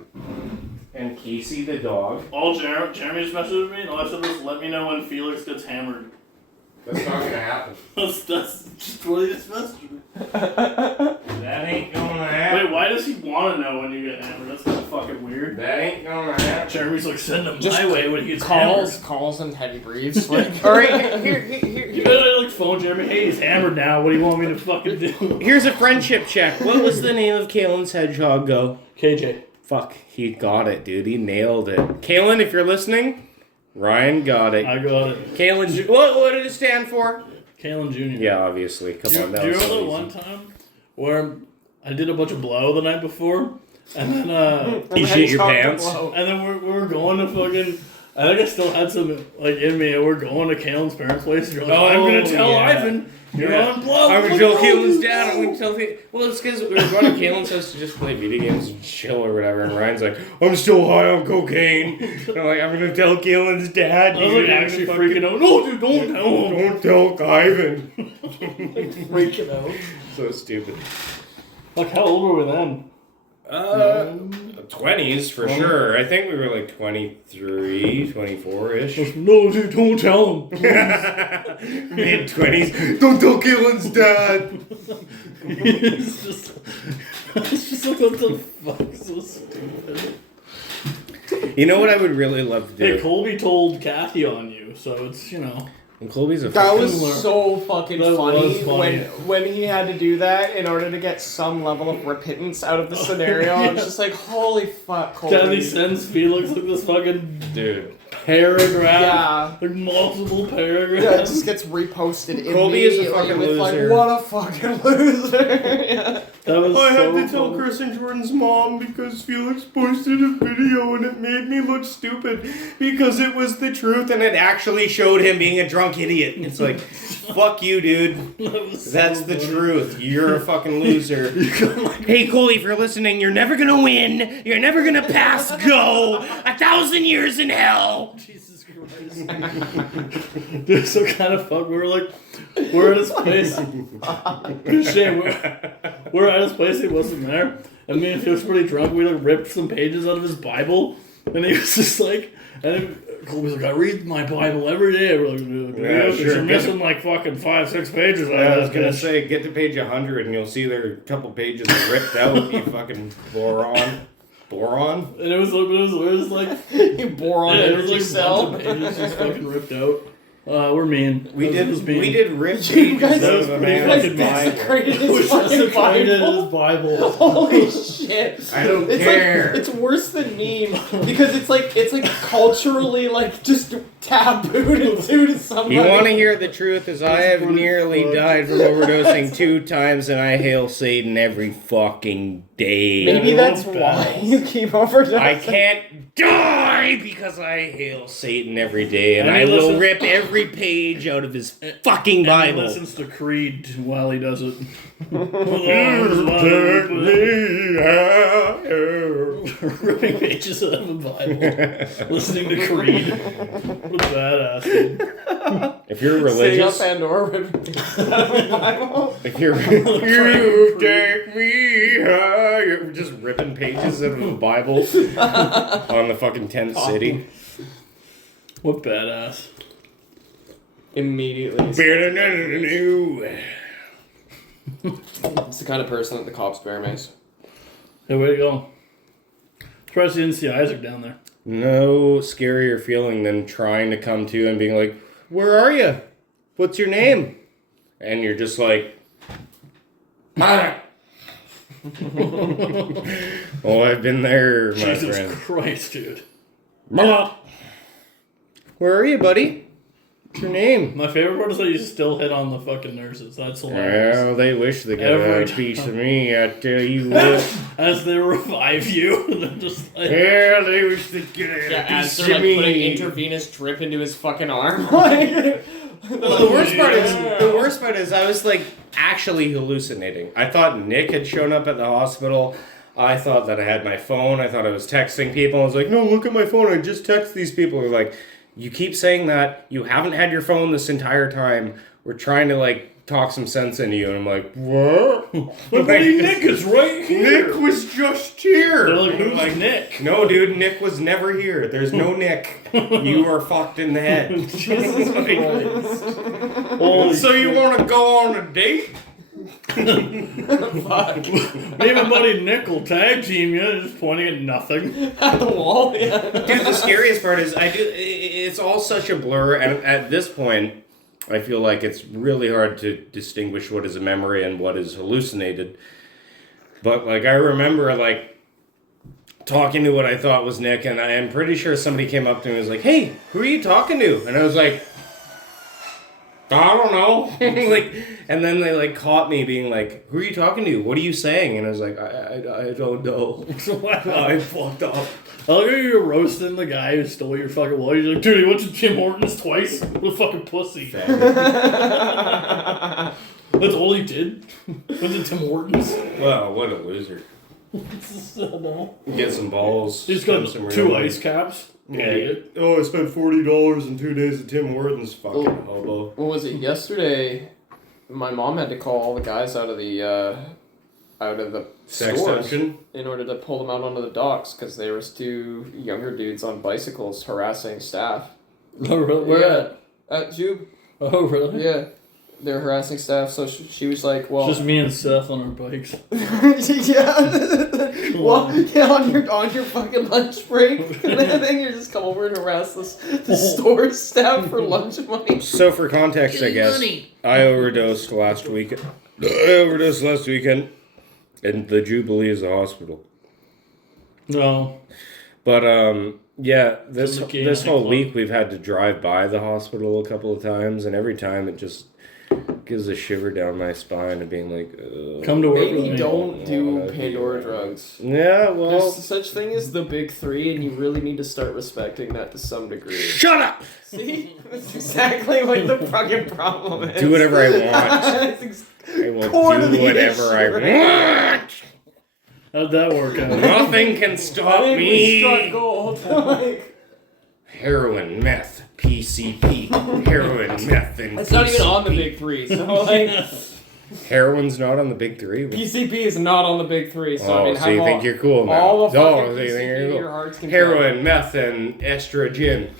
And Casey the dog. All Jeremy just messaged me, and all I said was, let me know when Felix gets hammered. That's not gonna happen. That's just what he just messaged me. That ain't gonna happen. Wait, why does he want to know when you get hammered? That's kind of fucking weird. That ain't gonna happen. Jeremy's like, send him Just my way when he gets hammered. calls and heavy breathes. Like, All right, here. You gotta like phone Jeremy, hey, he's hammered now, what do you want me to fucking do? Here's a friendship check. What was the name of Kalen's hedgehog go? KJ. Fuck, he got it, dude. He nailed it. Kalen, if you're listening, Ryan got it. I got it. Kalen, what did it stand for? Kalen Jr. Yeah, obviously. Come on, Do that you was remember so the easy. one time where I did a bunch of blow the night before, and then You shit your pants? and then we were going to fucking. I think I still had some like in me, and we're going to Kalen's parents' place. And you're like, I'm gonna tell yeah. Ivan you're Yeah. on blow. I'm gonna Like, tell oh, Kalen's no. dad. I'm gonna tell well, it's because we were going to Kalen's house to just play video games and chill or whatever. And Ryan's like, I'm still high on cocaine. And I'm like, I'm gonna tell Kalen's dad. I was like dude. I'm actually gonna freaking out. No, dude, don't tell him. Don't tell Ivan. Freaking out. So stupid. Like, how old were we then? 20s for sure. I think we were like 23, 24-ish. No, dude, don't tell him. Mid-20s. Don't tell Kaelin's dad. It's just like, what the fuck? So stupid. You know what I would really love to do? Hey, Colby told Kathy on you, so it's, And Colby's a That fucking- was so fucking That funny, was funny. when he had to do that in order to get some level of repentance out of the scenario. I was just like, holy fuck, Colby. Kathy sends Felix like this fucking dude. paragraph. Yeah. Like multiple paragraphs. Yeah, it just gets reposted Colby is a immediately fucking with loser. like, what a fucking loser. Yeah. That was I so had to tell funny. Chris and Jordan's mom because Felix posted a video and it made me look stupid because it was the truth and it actually showed him being a drunk idiot. It's like, fuck you, dude. That's the truth. You're a fucking loser. Hey, Colby, if you're listening, you're never gonna win. You're never gonna pass go. 1,000 years in hell. Jesus Christ. Dude, so kind of fuck. We're at his place. Shane, we're at his place. He wasn't there. And me and Felix were pretty drunk. We ripped some pages out of his Bible. And he was just like, and Colby's like, I read my Bible every day. We're like, Yeah, because sure. you're missing like fucking 5-6 pages. I was gonna say, get to page 100 and you'll see there are a couple pages ripped out. You fucking boron. Boron? And it was like, You boron yeah, it energy was like cell. a bunch of pages just fucking ripped out. We're mean. We That was mean. did rip You guys- pages out of a you man's guys fucking Bible. desecrated We his fucking desecrated Bible. his Bible. Holy shit! I don't It's care. like it's worse than mean because it's like culturally like just taboo to do to somebody. You want to hear the truth? As I have nearly died from overdosing 2 times, and I hail Satan every fucking day. Maybe Yeah, that's those why bells. you keep overdosing. I can't die because I hail Satan every day, and And I he will listens- rip every page out of his fucking And he Bible. listens to Creed while he does it. Take me higher. Ripping pages out of a Bible. Listening to Creed. What a badass, dude. If you're Sitting up religious, Pandora ripping out of the Bible. if you're you take me higher, just ripping pages out of the Bible on the fucking tent city. What badass. Immediately. It's It's the kind of person that the cops bear mace. Hey, way to go. Surprised you didn't see Isaac down there. no scarier feeling than trying to come to and being like, where are you? What's your name? And you're just like, oh, I've been there, my Jesus friend. Christ, dude. Where are you, buddy? What's your name? My favorite part is that you still hit on the fucking nurses. That's hilarious. Well, they wish they got Every a piece of me, I tell you what. As they revive you, and they're just like, Yeah, they wish they could have Yeah, a as piece they're of like me. putting intravenous drip into his fucking arm. Well, the worst part is I was like actually hallucinating. I thought Nick had shown up at the hospital. I thought that I had my phone. I thought I was texting people. I was like, no, look at my phone. I just text these people. They're like, you keep saying that. You haven't had your phone this entire time. We're trying to like talk some sense into you. And I'm like, what? my buddy Nick is right here. Nick was just here. They're like, And I'm who's like, Nick? no, dude, Nick was never here. There's no Nick. You are fucked in the head. Jesus Christ. Holy So you shit. want to go on a date? Fuck. Me and my buddy Nick will tag team you, just pointing at nothing. At the wall, yeah. Dude, the scariest part is it's all such a blur, and at this point, I feel like it's really hard to distinguish what is a memory and what is hallucinated. But like I remember like talking to what I thought was Nick, and I am pretty sure somebody came up to me and was like, "Hey, who are you talking to?" And I was like, I don't know. Like, and then they like caught me being like, "Who are you talking to? What are you saying?" And I was like, I don't know. I fucked up. I like how you're roasting the guy who stole your fucking wallet. You're like, dude, he went to Tim Hortons twice? What a fucking pussy. That's all he did? Went to Tim Hortons? Well, what a loser. No. Get some balls. He's got spend some 2 real money. ice caps. Yeah. Idiot. Oh, I spent $40 in 2 days at Tim Hortons. Fucking Oh. hobo. What was it? Yesterday, my mom had to call all the guys out of the Sex stores dungeon? in order to pull them out onto the docks because there was 2 younger dudes on bicycles harassing staff. Oh, really? Where Yeah. At Jube. Oh, really? Yeah. They're harassing staff, so she was like, well... Just me and Seth on our bikes. yeah. Well, yeah, on your fucking lunch break, and then you just come over and harass the store staff for lunch money. So for context, I guess, I overdosed last weekend. And the Jubilee is a hospital. No. But yeah, this Mechanic whole club. week we've had to drive by the hospital a couple of times, and every time it just gives a shiver down my spine of being like, ugh. Come to work with Maybe me. don't do wanna be Pandora around. drugs. Yeah, well, There's such thing as the big 3, and you really need to start respecting that to some degree. shut up! See? That's exactly what the fucking problem is. Do whatever I want. That's I will core to do the whatever I issue. want. How'd that work out? Nothing can stop I think we struck me. gold. Like, Heroin, meth, PCP. Heroin, meth, and it's not even on the PCP. big 3, so like Heroin's not on the big 3. PCP is not on the big 3. So I Oh, mean, so you think you're cool now? all the fucking so you think PCP you're your cool. heart's content. Heroin, meth, and estrogen.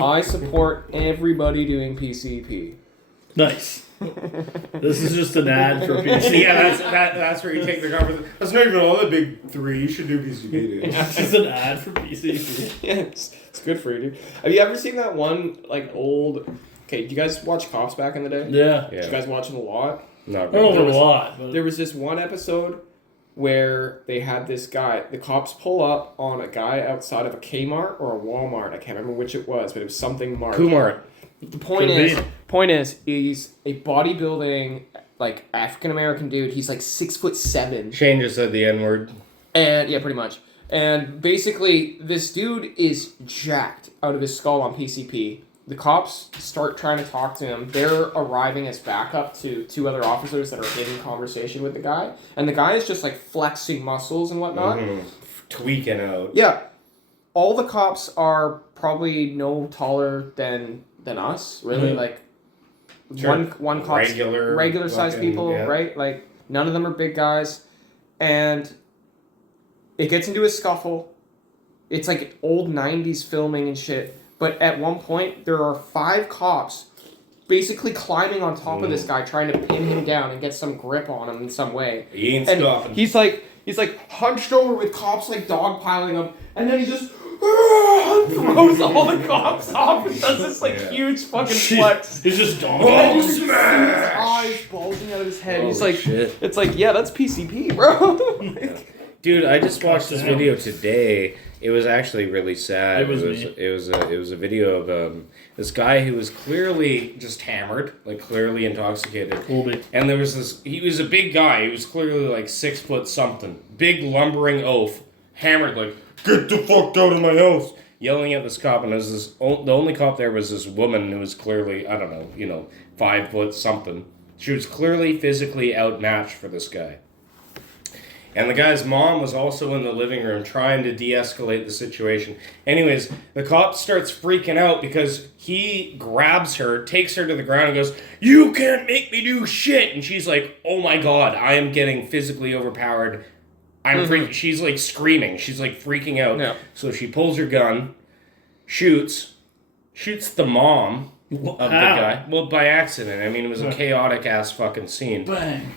I support everybody doing PCP. Nice. This is just an ad for PC. Yeah, that's where you take the conversation. That's not even on the big 3. You should do PCP, dude. It's just an ad for PCP. Yeah, it's good for you, dude. Have you ever seen that one like old? Okay, do you guys watch Cops back in the day? Yeah. Did you guys watch them a lot? Not I don't really. know a lot, but There was this one episode where they had this guy. The cops pull up on a guy outside of a Kmart or a Walmart. I can't remember which it was, but it was something Mart. Kumar. The point Could is, he's a bodybuilding like African American dude. He's like 6'7". Shane just said the N word. And yeah, pretty much. And basically, this dude is jacked out of his skull on PCP. The cops start trying to talk to him. They're arriving as backup to 2 other officers that are in conversation with the guy. And the guy is just like flexing muscles and whatnot. Tweaking out. Yeah. All the cops are probably no taller than us, really. Mhm. Like, Sure. one cop's regular sized fucking- people, yeah. right? Like, none of them are big guys. And it gets into a scuffle. It's like old 90s filming and shit. But at one point, there are 5 cops basically climbing on top of this guy, trying to pin him down and get some grip on him in some way. He ain't And stopping. he's like hunched over with cops like dogpiling him, and then he just throws all the cops off and does this like Yeah. huge fucking flex. he's just And donkey. you can see his eyes bulging out of his head. He's Holy like, shit. it's like, yeah, that's PCP, bro. Dude, I just watched this video today. It was actually really sad. It was me. It was a video of this guy who was clearly just hammered, like clearly intoxicated. Colby. And there was this. He was a big guy. He was clearly like 6 foot something, big lumbering oaf, hammered like "Get the fuck out of my house!" Yelling at this cop. And there was this. The only cop there was this woman who was clearly, I don't know, 5 foot something. She was clearly physically outmatched for this guy. And the guy's mom was also in the living room trying to de-escalate the situation. Anyways, the cop starts freaking out because he grabs her, takes her to the ground and goes, "You can't make me do shit!" And she's like, "Oh my god, I am getting physically overpowered. I'm freaking." She's like screaming. She's like freaking out. Yeah. So she pulls her gun, shoots the mom of the guy. Well, by accident. I mean, it was a chaotic ass fucking scene. Bang.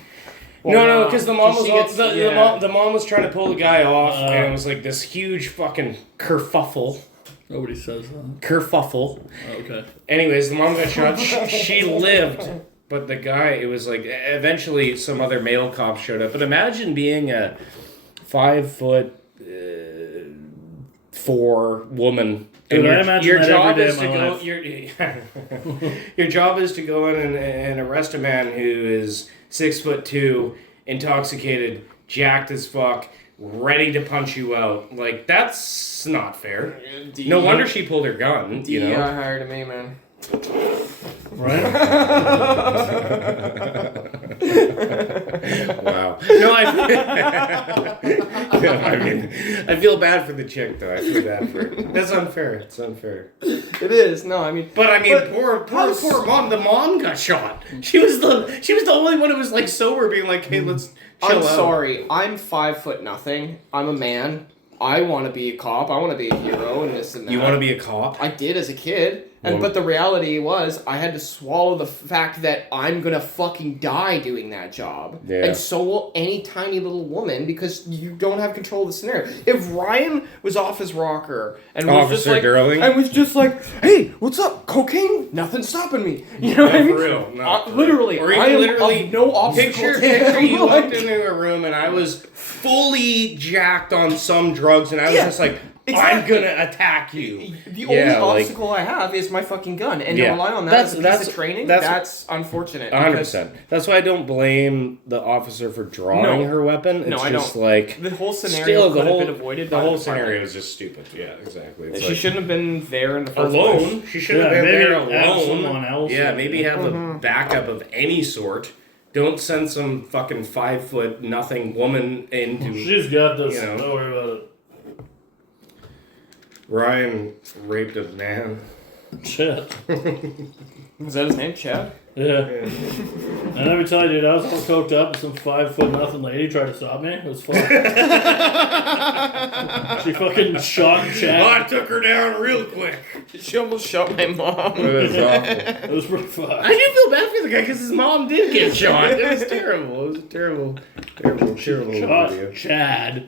No, because the mom was she gets- the mom was trying to pull the guy off, and it was like this huge fucking kerfuffle. Nobody says that. Kerfuffle. Oh, okay. Anyways, the mom got shot. She lived, but the guy, it was like eventually some other male cop showed up. But imagine being a 5'4" woman. Dude, And I imagine that every day of my life. Your job is to go in and arrest a man who is 6'2", intoxicated, jacked as fuck, ready to punch you out. Like, that's not fair. No wonder she pulled her gun. You know. hired me, man. Right? Wow. No, I mean, I feel bad for the chick though. I feel bad for her. That's unfair. It's unfair. It is. No, I mean, But I mean, poor mom. The mom got shot. She was the only one who was like sober, being like, "Hey, let's Chill I'm out. sorry. I'm 5'0". I'm a man. I want to be a cop. I want to be a hero and this and that. You want to be a cop? I did as a kid. Well- But the reality was, I had to swallow the fact that I'm gonna fucking die doing that job. Yeah. And so will any tiny little woman, because you don't have control of the scenario. If Ryan was off his rocker and was just Officer like, Darling? and was just like, hey, what's up? Cocaine? Nothing's stopping me. You know what I mean? For real. No, for real. Literally, Or I even am literally, of no obstacle Picture to him. you Like- walked into a room and I was fully jacked on some drugs and I was Yeah, just like, exactly. I'm gonna attack you. The only Yeah, like- obstacle I have is my fucking gun, and Yeah. to rely on that That's- as a that's- piece of training, that's- that's unfortunate. 100%. That's why I don't blame the officer for drawing No. her weapon. It's No, I just don't. like The whole scenario still could the whole have been avoided. the by whole department. scenario is just stupid. Yeah, exactly. It's She like, shouldn't have been there in the first alone. place. She should have Yeah, been maybe there add alone. someone else. Yeah, maybe have a Mm-hmm. backup of any sort. Don't send some fucking 5 foot nothing woman into. She's got this. You know. Don't worry about it. Ryan raped a man. Shit. Is that his name, Chad? Yeah. And let me tell you, dude, I was all coked up and some 5'0" lady tried to stop me. It was fun. She fucking shot Chad. I took her down real quick. She almost shot my mom. It was awful. It was pretty fun. I do feel bad for the guy because his mom did get shot. It was terrible. It was a terrible video. Shot Chad.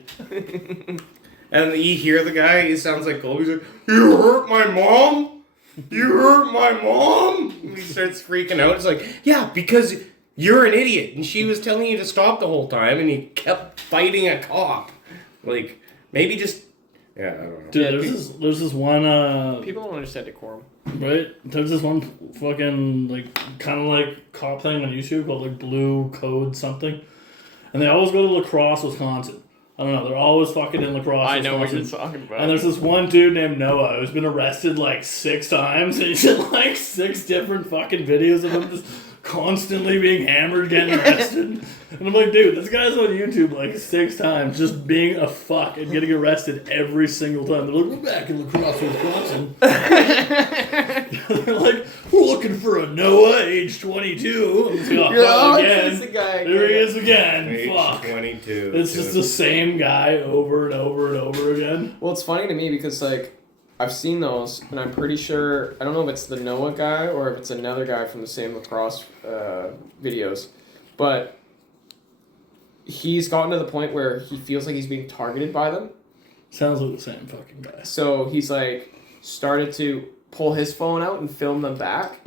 And you hear the guy, he sounds like Colby. He's like, "You hurt my mom? You hurt my mom?" And he starts freaking out. It's like, yeah, because you're an idiot. And she was telling you to stop the whole time and he kept fighting a cop. Like, maybe just... Yeah, I don't know. Dude, there's this one, People don't understand decorum. right? There's this one fucking, like, kind of like cop thing on YouTube called, like, Blue Code something. And they always go to La Crosse, Wisconsin. I don't know, they're always fucking in La Crosse, I know what Wisconsin. you're talking about. And there's this one dude named Noah who's been arrested like 6 times, and he's in like 6 different fucking videos of him just constantly being hammered, getting arrested. And I'm like, dude, this guy's on YouTube like 6 times, just being a fuck and getting arrested every single time. They're like, we're back in La Crosse, Wisconsin. They're like, we're looking for a Noah, age 22. I'm just like, oh, fuck, again. the guy. There he is again. Age Fuck. 22. It's just the same guy over and over and over again. Well, it's funny to me because, like, I've seen those, and I'm pretty sure, I don't know if it's the Noah guy or if it's another guy from the same lacrosse videos, but he's gotten to the point where he feels like he's being targeted by them. Sounds like the same fucking guy. So he's, like, started to pull his phone out and film them back,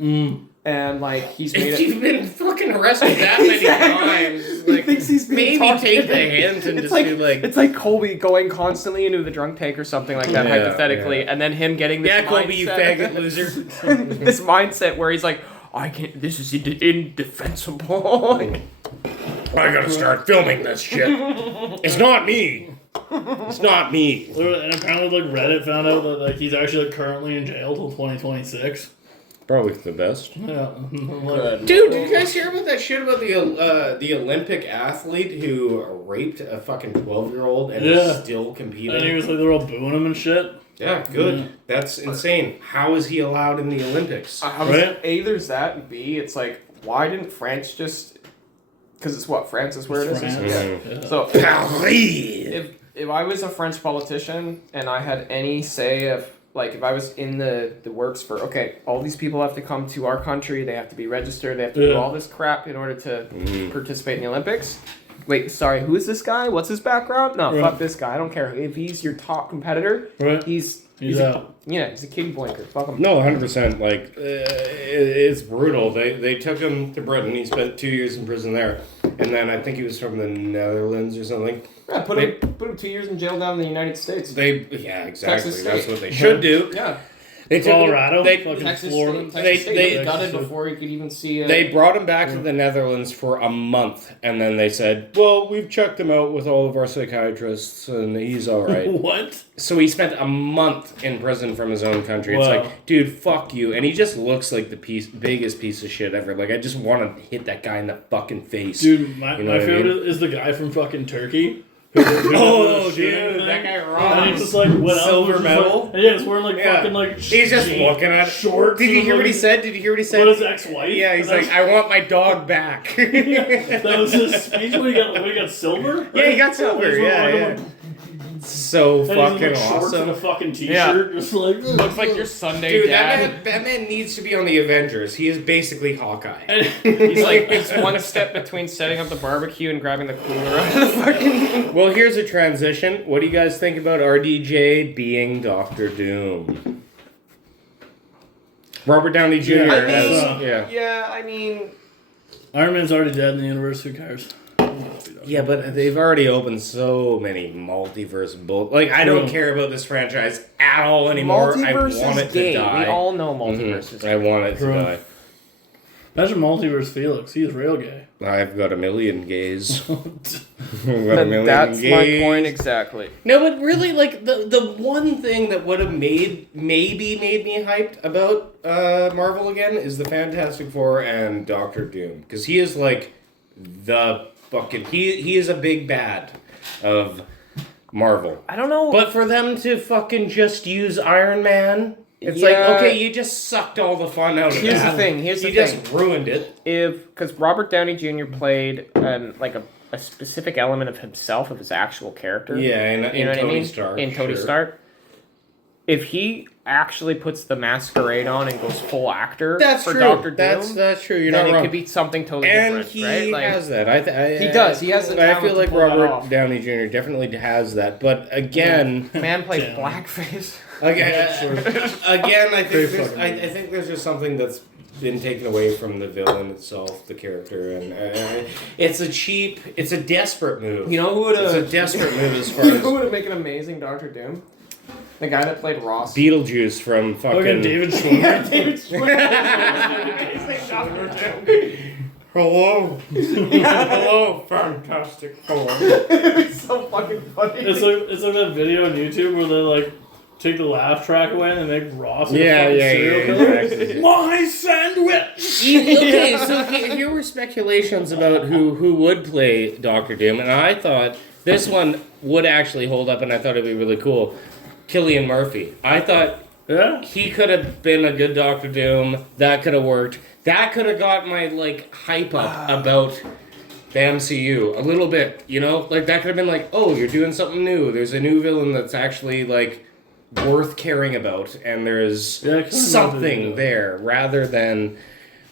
and, like, he's made If it... you've been fucking arrested that many times, like, thinks he's being maybe take the targeted. hint and It's just like, do like, it's like Colby going constantly into the drunk tank or something like that, Yeah, hypothetically, yeah. and then him getting this yeah, Colby, you mindset- faggot loser. this mindset where he's like, I can't. This is indefensible. Like, I gotta start filming this shit. It's not me. It's not me. And apparently, like, Reddit found out that like he's actually like, currently in jail till 2026. Probably the best. Yeah. I'm like, good. Dude, did you guys hear about that shit about the Olympic athlete who raped a fucking 12-year-old and Yeah. is still competing? and he was like, they're all booing him and shit. Yeah, good. Yeah. That's insane. How is he allowed in the Olympics? Right? A, there's that, and B, it's like, why didn't France just? Because it's what, France is where it is. France. Yeah. Yeah. So Paris. if I was a French politician and I had any say of, like, if I was in the works for, okay, all these people have to come to our country, they have to be registered, they have to do Yeah. all this crap in order to participate in the Olympics. Wait, sorry, who is this guy? What's his background? No, Right. fuck this guy. I don't care. If he's your top competitor, Right. he's He's out. he's a kiddie blanker. Fuck him. No, 100%. Like, it's brutal. They took him to Britain. He spent 2 years in prison there. And then I think he was from the Netherlands or something. Yeah, put him 2 years in jail down in the United States. Yeah, exactly. Texas That's State. what they should do. Yeah, They took Colorado, They, fucking Texas Florida. State. They- Texas State they- he got it before he could even see. They brought him back to the Netherlands for a month, and then they said, well, we've checked him out with all of our psychiatrists, and he's all right. What? So he spent a month in prison from his own country. It's Wow. like, dude, fuck you. And he just looks like the biggest piece of shit ever. Like, I just want to hit that guy in the fucking face. Dude, my You know what I favorite mean? is the guy from fucking Turkey Oh, shooting dude, thing. that guy And he rocks. just like went Silver out, medal? Like, yeah, he's wearing like Yeah. fucking like. He's just looking at it. shorts. Did you and, hear what he like, said? Did you hear what he said? What his ex-wife? Yeah, he's like, I want my dog back. That was his speech when he got silver. Right? Yeah, he got silver. He's Yeah, wearing, yeah. like, So and he's in, fucking like, shorts and awesome. a fucking t-shirt, Yeah. just like Looks like your Sunday Dude, dad. that man needs to be on the Avengers. He is basically Hawkeye. He's like, it's one step between setting up the barbecue and grabbing the cooler out of the fucking. Well, here's a transition. What do you guys think about RDJ being Doctor Doom? Robert Downey Jr. Yeah, as Yeah, I mean, Iron Man's already dead in the universe. Who cares? Yeah, but they've already opened so many multiverse Like, I don't True. care about this franchise at all anymore. multiverse I want is it to gay. die. We all know multiverse is I want it to True. die. Imagine multiverse Felix. He's real gay. I've got a million gays. I've got a million That's my gays. point exactly. No, but really, like, the one thing that would have maybe made me hyped about Marvel again is the Fantastic Four and Doctor Doom. Because he is, like, the fucking... He is a big bad of Marvel. I don't know. But for them to fucking just use Iron Man... It's Yeah. like, okay, you just sucked all the fun out of Here's that. the thing. You just ruined it. Because Robert Downey Jr. played like a specific element of himself, of his actual character. Yeah, in You know what Tony I mean? Stark. In Tony sure. Stark. If he actually puts the masquerade on and goes full actor That's for true. Doctor Doom, That's true. You're then not it wrong. could be something totally And different, he right? Like, has that. he does. He has the I talent feel to like pull that Robert off. Downey Jr. definitely has that. But again, man played Damn. blackface. again, I Very think there's, fucking I think there's just something that's been taken away from the villain itself, the character, and it's a desperate move. You know who would It's a have? desperate move as far Who as would make an amazing Doctor Doom? The guy that played Ross. Beetlejuice from fucking. Okay, David Schwimmer. David Hello, hello, Fantastic Four. It's so fucking funny. It's like that video on YouTube where they like take the laugh track away and they make Ross into Yeah, a fucking yeah, serial yeah, killer. exactly. My sandwich. Okay, so here were speculations about who would play Doctor Doom, and I thought this one would actually hold up, and I thought it'd be really cool. Cillian Murphy. I thought Yeah. he could have been a good Doctor Doom. That could have worked. That could have got my like hype up about the MCU a little bit. You know, like that could have been like, oh, you're doing something new. There's a new villain that's actually like worth caring about, and there's Yeah, I kinda something remember that. there rather than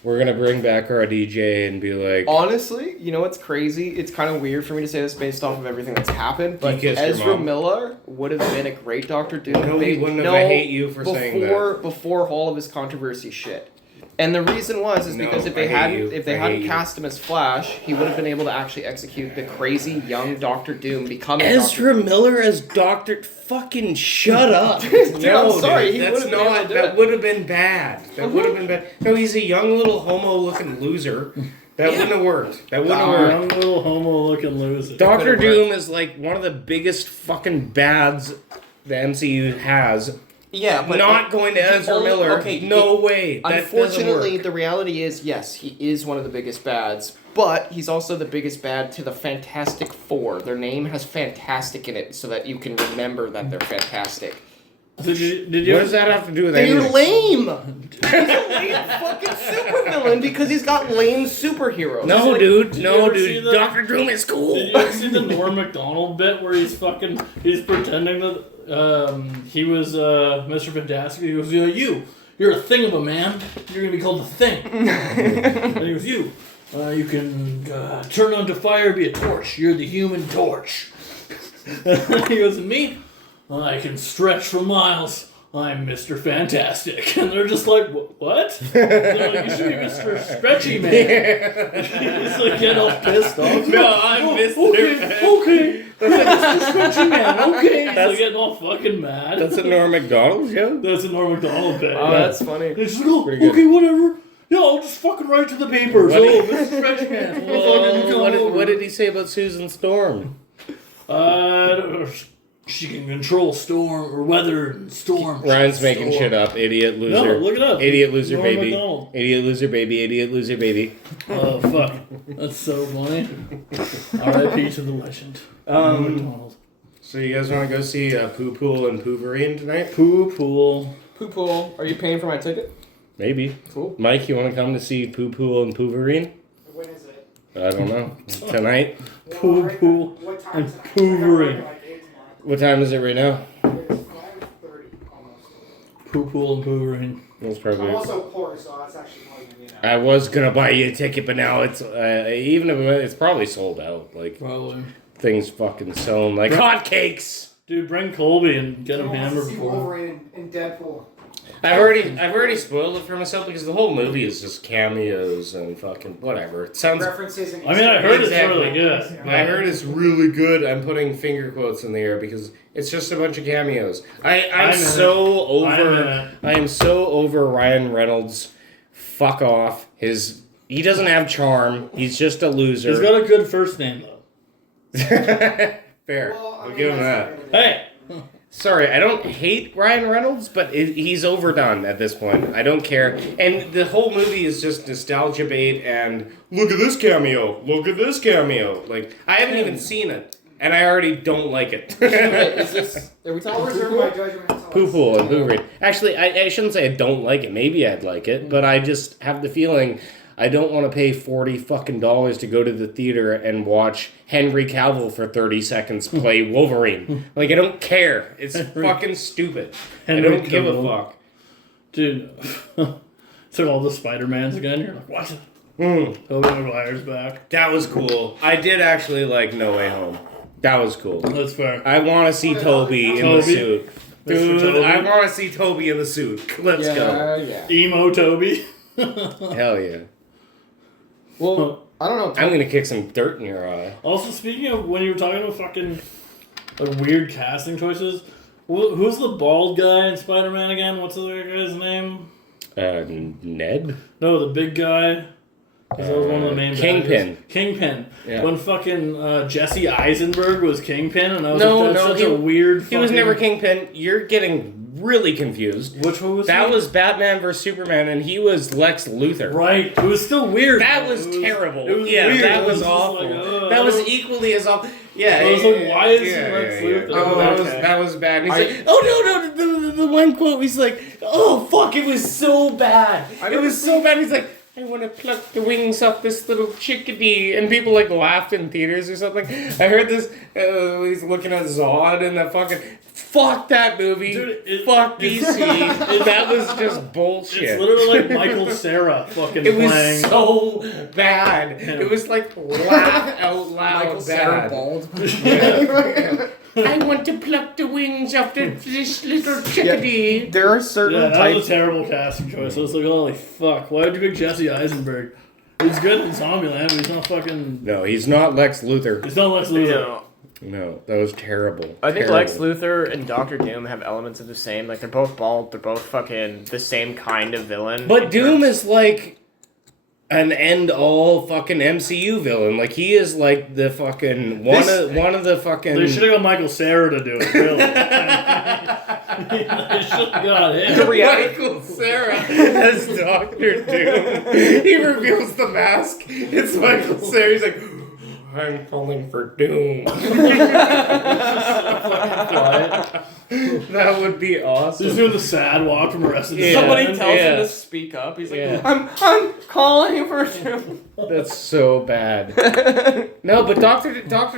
we're gonna bring back our DJ and be like, Honestly, you know what's crazy? It's kind of weird for me to say this based off of everything that's happened, but You kissed your Ezra mom. Miller would have been a great Doctor Doom. No, he wouldn't have. I hate you for saying that. Before all of his controversy shit. And the reason was No, because if I they hate hadn't you. if they I hadn't hate you. cast him as Flash, he would have been able to actually execute the crazy young Doctor Doom becoming Ezra Doctor Miller as Doctor. Fucking shut up. Dude, I'm sorry, he That's would've been able not. to do That it. would have been bad. That would have been bad. No, he's a young little homo-looking loser. That wouldn't have worked. That wouldn't have worked. Young little homo-looking loser. Doctor could've Doom is like one of the biggest fucking bads the MCU has. Yeah, but Not going to Ezra only- Miller. okay, No way. That Unfortunately, doesn't the reality is, yes, he is one of the biggest bads, but he's also the biggest bad to the Fantastic Four. Their name has fantastic in it, so that you can remember that they're fantastic. Did you work. What does that have to do with They're anything? lame! He's a lame fucking supervillain because he's got lame superheroes. No, Like, dude. did you No, ever see dude. the- Doctor Doom is cool. Did you ever see the Norm Macdonald bit where he's pretending that he was Mr. Fantastic? He goes, you're a thing of a man. You're gonna be called the Thing. And he goes, you can turn onto fire, be a torch. You're the Human Torch. And he goes, me, I can stretch for miles. I'm Mr. Fantastic. And they're just like, what? They're like, you should be Mr. Stretchy Man. He's like getting all pissed off. No, I'm Mr. Okay. Mr. Stretchy Man, okay. He's like getting all fucking mad. That's a Norm Macdonald joke? That's a Norm Macdonald bit. Oh, yeah. that's funny. And he's like, oh, Pretty good. okay, whatever. Yeah, I'll just fucking write to the papers. What Oh, Mr. Stretchy Man. We'll fucking come over. What did he say about Susan Storm? she can control storm or weather and storm. Ryan's making shit up. Idiot loser. No, look it up. Idiot loser Norm baby. Macdonald. Idiot loser baby. Idiot loser baby. Oh fuck, that's so funny. R.I.P. to the legend. Norm Macdonald. So you guys want to go see Poo Pool and Pooverine tonight? Poo Pool. Poo Pool, are you paying for my ticket? Maybe. Cool. Mike, you want to come to see Poo Pool and Pooverine? When is it? I don't know. Tonight? Poo Pool What time and is it? Pooverine. Like 8 tomorrow. What time is it right now? It's 5:30 almost. Poo Pool and Pooverine. That's I'm probably. also poor, so that's actually probably gonna be an hour. I was gonna buy you a ticket, but now it's even if it's probably sold out. Like Probably. things fucking selling like hotcakes. Dude, bring Colby and get him Who wants to hammered see before. Wolverine in Deadpool. I've already spoiled it for myself because the whole movie is just cameos and fucking whatever. It sounds. References and I mean, I heard Exactly. it's really good. I heard it's really good. I'm putting finger quotes in the air because it's just a bunch of cameos. I am so over Ryan Reynolds. Fuck off. He doesn't have charm. He's just a loser. He's got a good first name though. Fair. Well, I We'll mean, give him that's that. the end of Hey. Sorry, I don't hate Ryan Reynolds, but he's overdone at this point. I don't care. And the whole movie is just nostalgia bait and look at this cameo. Look at this cameo. Like, I haven't even seen it. And I already don't like it. Wait, is this... Are we it. I'll talking reserve Poo my Pool? judgment until Poo it's- Pool and Pooverine. Actually, I shouldn't say I don't like it. Maybe I'd like it, but I just have the feeling I don't want to pay $40 fucking to go to the theater and watch Henry Cavill for 30 seconds play Wolverine. Like, I don't care. It's fucking stupid. I don't give a fuck. Dude. Took all the Spider-Mans again. You're like, what? Tobey Maguire's back. That was cool. I did actually like No Way Home. That was cool. That's fair. I want to see Toby in the Toby? suit. Mr. Dude, Toby? I want to see Toby in the suit. Let's go. Yeah. Emo Toby. Hell yeah. Well, I don't know. I'm going to kick some dirt in your eye. Also, speaking of when you were talking about fucking like weird casting choices, who's the bald guy in Spider-Man again? What's the other guy's name? Ned? No, the big guy. 'Cause that was one of the main Kingpin. baddies. Kingpin. Yeah. When fucking Jesse Eisenberg was Kingpin, and I was No, like, that's no, such a weird. He was fucking- never Kingpin. You're getting really confused. Which one was That he? was Batman vs Superman, and he was Lex Luthor. Right. It was still weird. That was It terrible. It was yeah, weird. that It was just awful. like, that was equally as awful. Yeah, I was like, why is he Lex Luthor? Oh, that was Okay. that was bad. And he's like, oh no, the one quote. He's like, oh fuck, it was so bad. It was so bad. He's like, I want to pluck the wings off this little chickadee, and people like laughed in theaters or something. I heard this. He's looking at Zod and the fucking. Fuck that movie. Dude, fuck DC. That was just bullshit. It's literally like Michael Cera fucking It was playing. so bad. Yeah. It was like laugh out loud Michael Cera bad. bald. I want to pluck the wings off this little chickadee. There are certain Yeah, that was types. a terrible casting choice. I was like, holy fuck, why would you pick Jesse Eisenberg? He's good in Zombieland, but he's not fucking. No, he's not Lex Luthor. He's not Lex Luthor. No. No, that was terrible. I think Terrible. Lex Luthor and Doctor Doom have elements of the same. Like, they're both bald. They're both fucking the same kind of villain. But Doom is like an end-all fucking MCU villain. Like, he is like the fucking one of the fucking. They should have got Michael Cera to do it, really. They should have got him. Michael Cera as Doctor Doom. He reveals the mask. It's Michael Cera. He's like, I'm calling for Doom. That would be awesome. He's doing the sad walk from Arrested Yeah. Somebody Development. tells Yeah. him to speak up. He's like, Yeah. I'm calling for Doom. That's so bad. No, but Doctor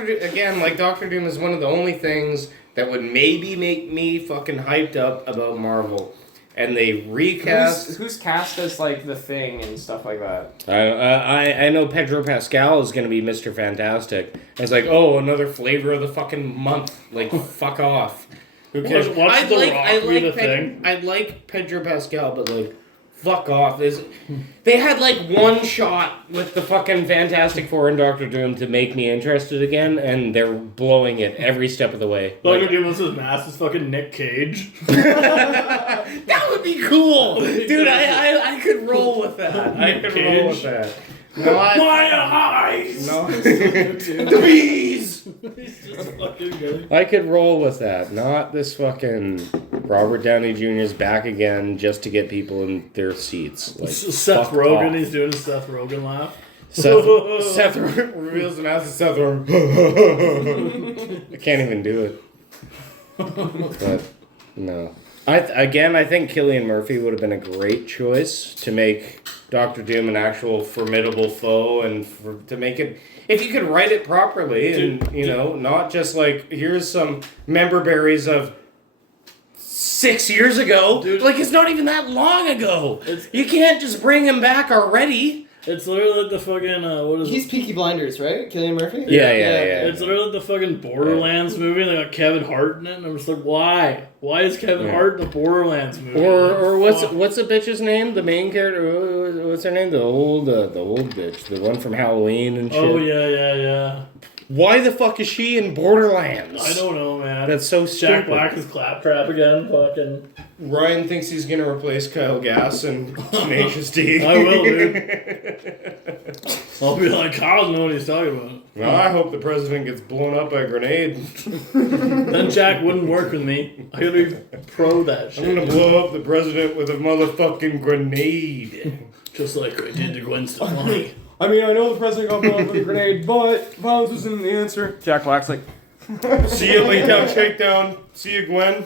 again, like Doctor Doom is one of the only things that would maybe make me fucking hyped up about Marvel. And they recast. Who's cast as, like, the Thing and stuff like that? I know Pedro Pascal is gonna be Mr. Fantastic. It's like, oh, another flavor of the fucking month. Like, fuck off. Who cares? Watch I The like Rock be the Thing. I like Pedro Pascal, but like, fuck off. They had like one shot with the fucking Fantastic Four and Doctor Doom to make me interested again, and they're blowing it every step of the way. Doctor Like, Doom was his mask is fucking Nick Cage. that would be cool, dude. I could roll with that. I could roll with that. Not My eyes! no. The bees. He's just fucking good. I could roll with that. Not this fucking Robert Downey Jr.'s back again just to get people in their seats. Like, Seth fuck Rogen, off. he's doing his Seth Rogen laugh. Seth reveals the mask. Seth Rogen. I can't even do it. But no. I think Cillian Murphy would have been a great choice to make Doctor Doom an actual formidable foe, and to make it, if you could write it properly, and not just like, here's some member berries of 6 years ago. Dude. Like, it's not even that long ago. You can't just bring him back already. It's literally like the fucking, what is He's it? Peaky Blinders, right? Cillian Murphy? Yeah. It's literally like the fucking Borderlands movie. They got Kevin Hart in it, and I'm just like, why? Why is Kevin Hart in the Borderlands movie? Or Fuck. what's the bitch's name? The main character. What's her name? The old bitch, the one from Halloween and shit. Oh yeah. Why the fuck is she in Borderlands? I don't know, man. That's so stupid. Jack Black is Claptrap again. Fucking. Ryan thinks he's gonna replace Kyle Gass and Tenacious D. I will, dude. I'll be like, Kyle know what he's talking about. Well, I hope the president gets blown up by a grenade. Then Jack wouldn't work with me. I gotta be pro that shit. I'm gonna blow up the president with a motherfucking grenade. Just like I did to Gwen Stefani. I mean, I know the president got blown up with a grenade, but violence isn't the answer. Jack Black's like, See you, lay down, shakedown. See you, Gwen.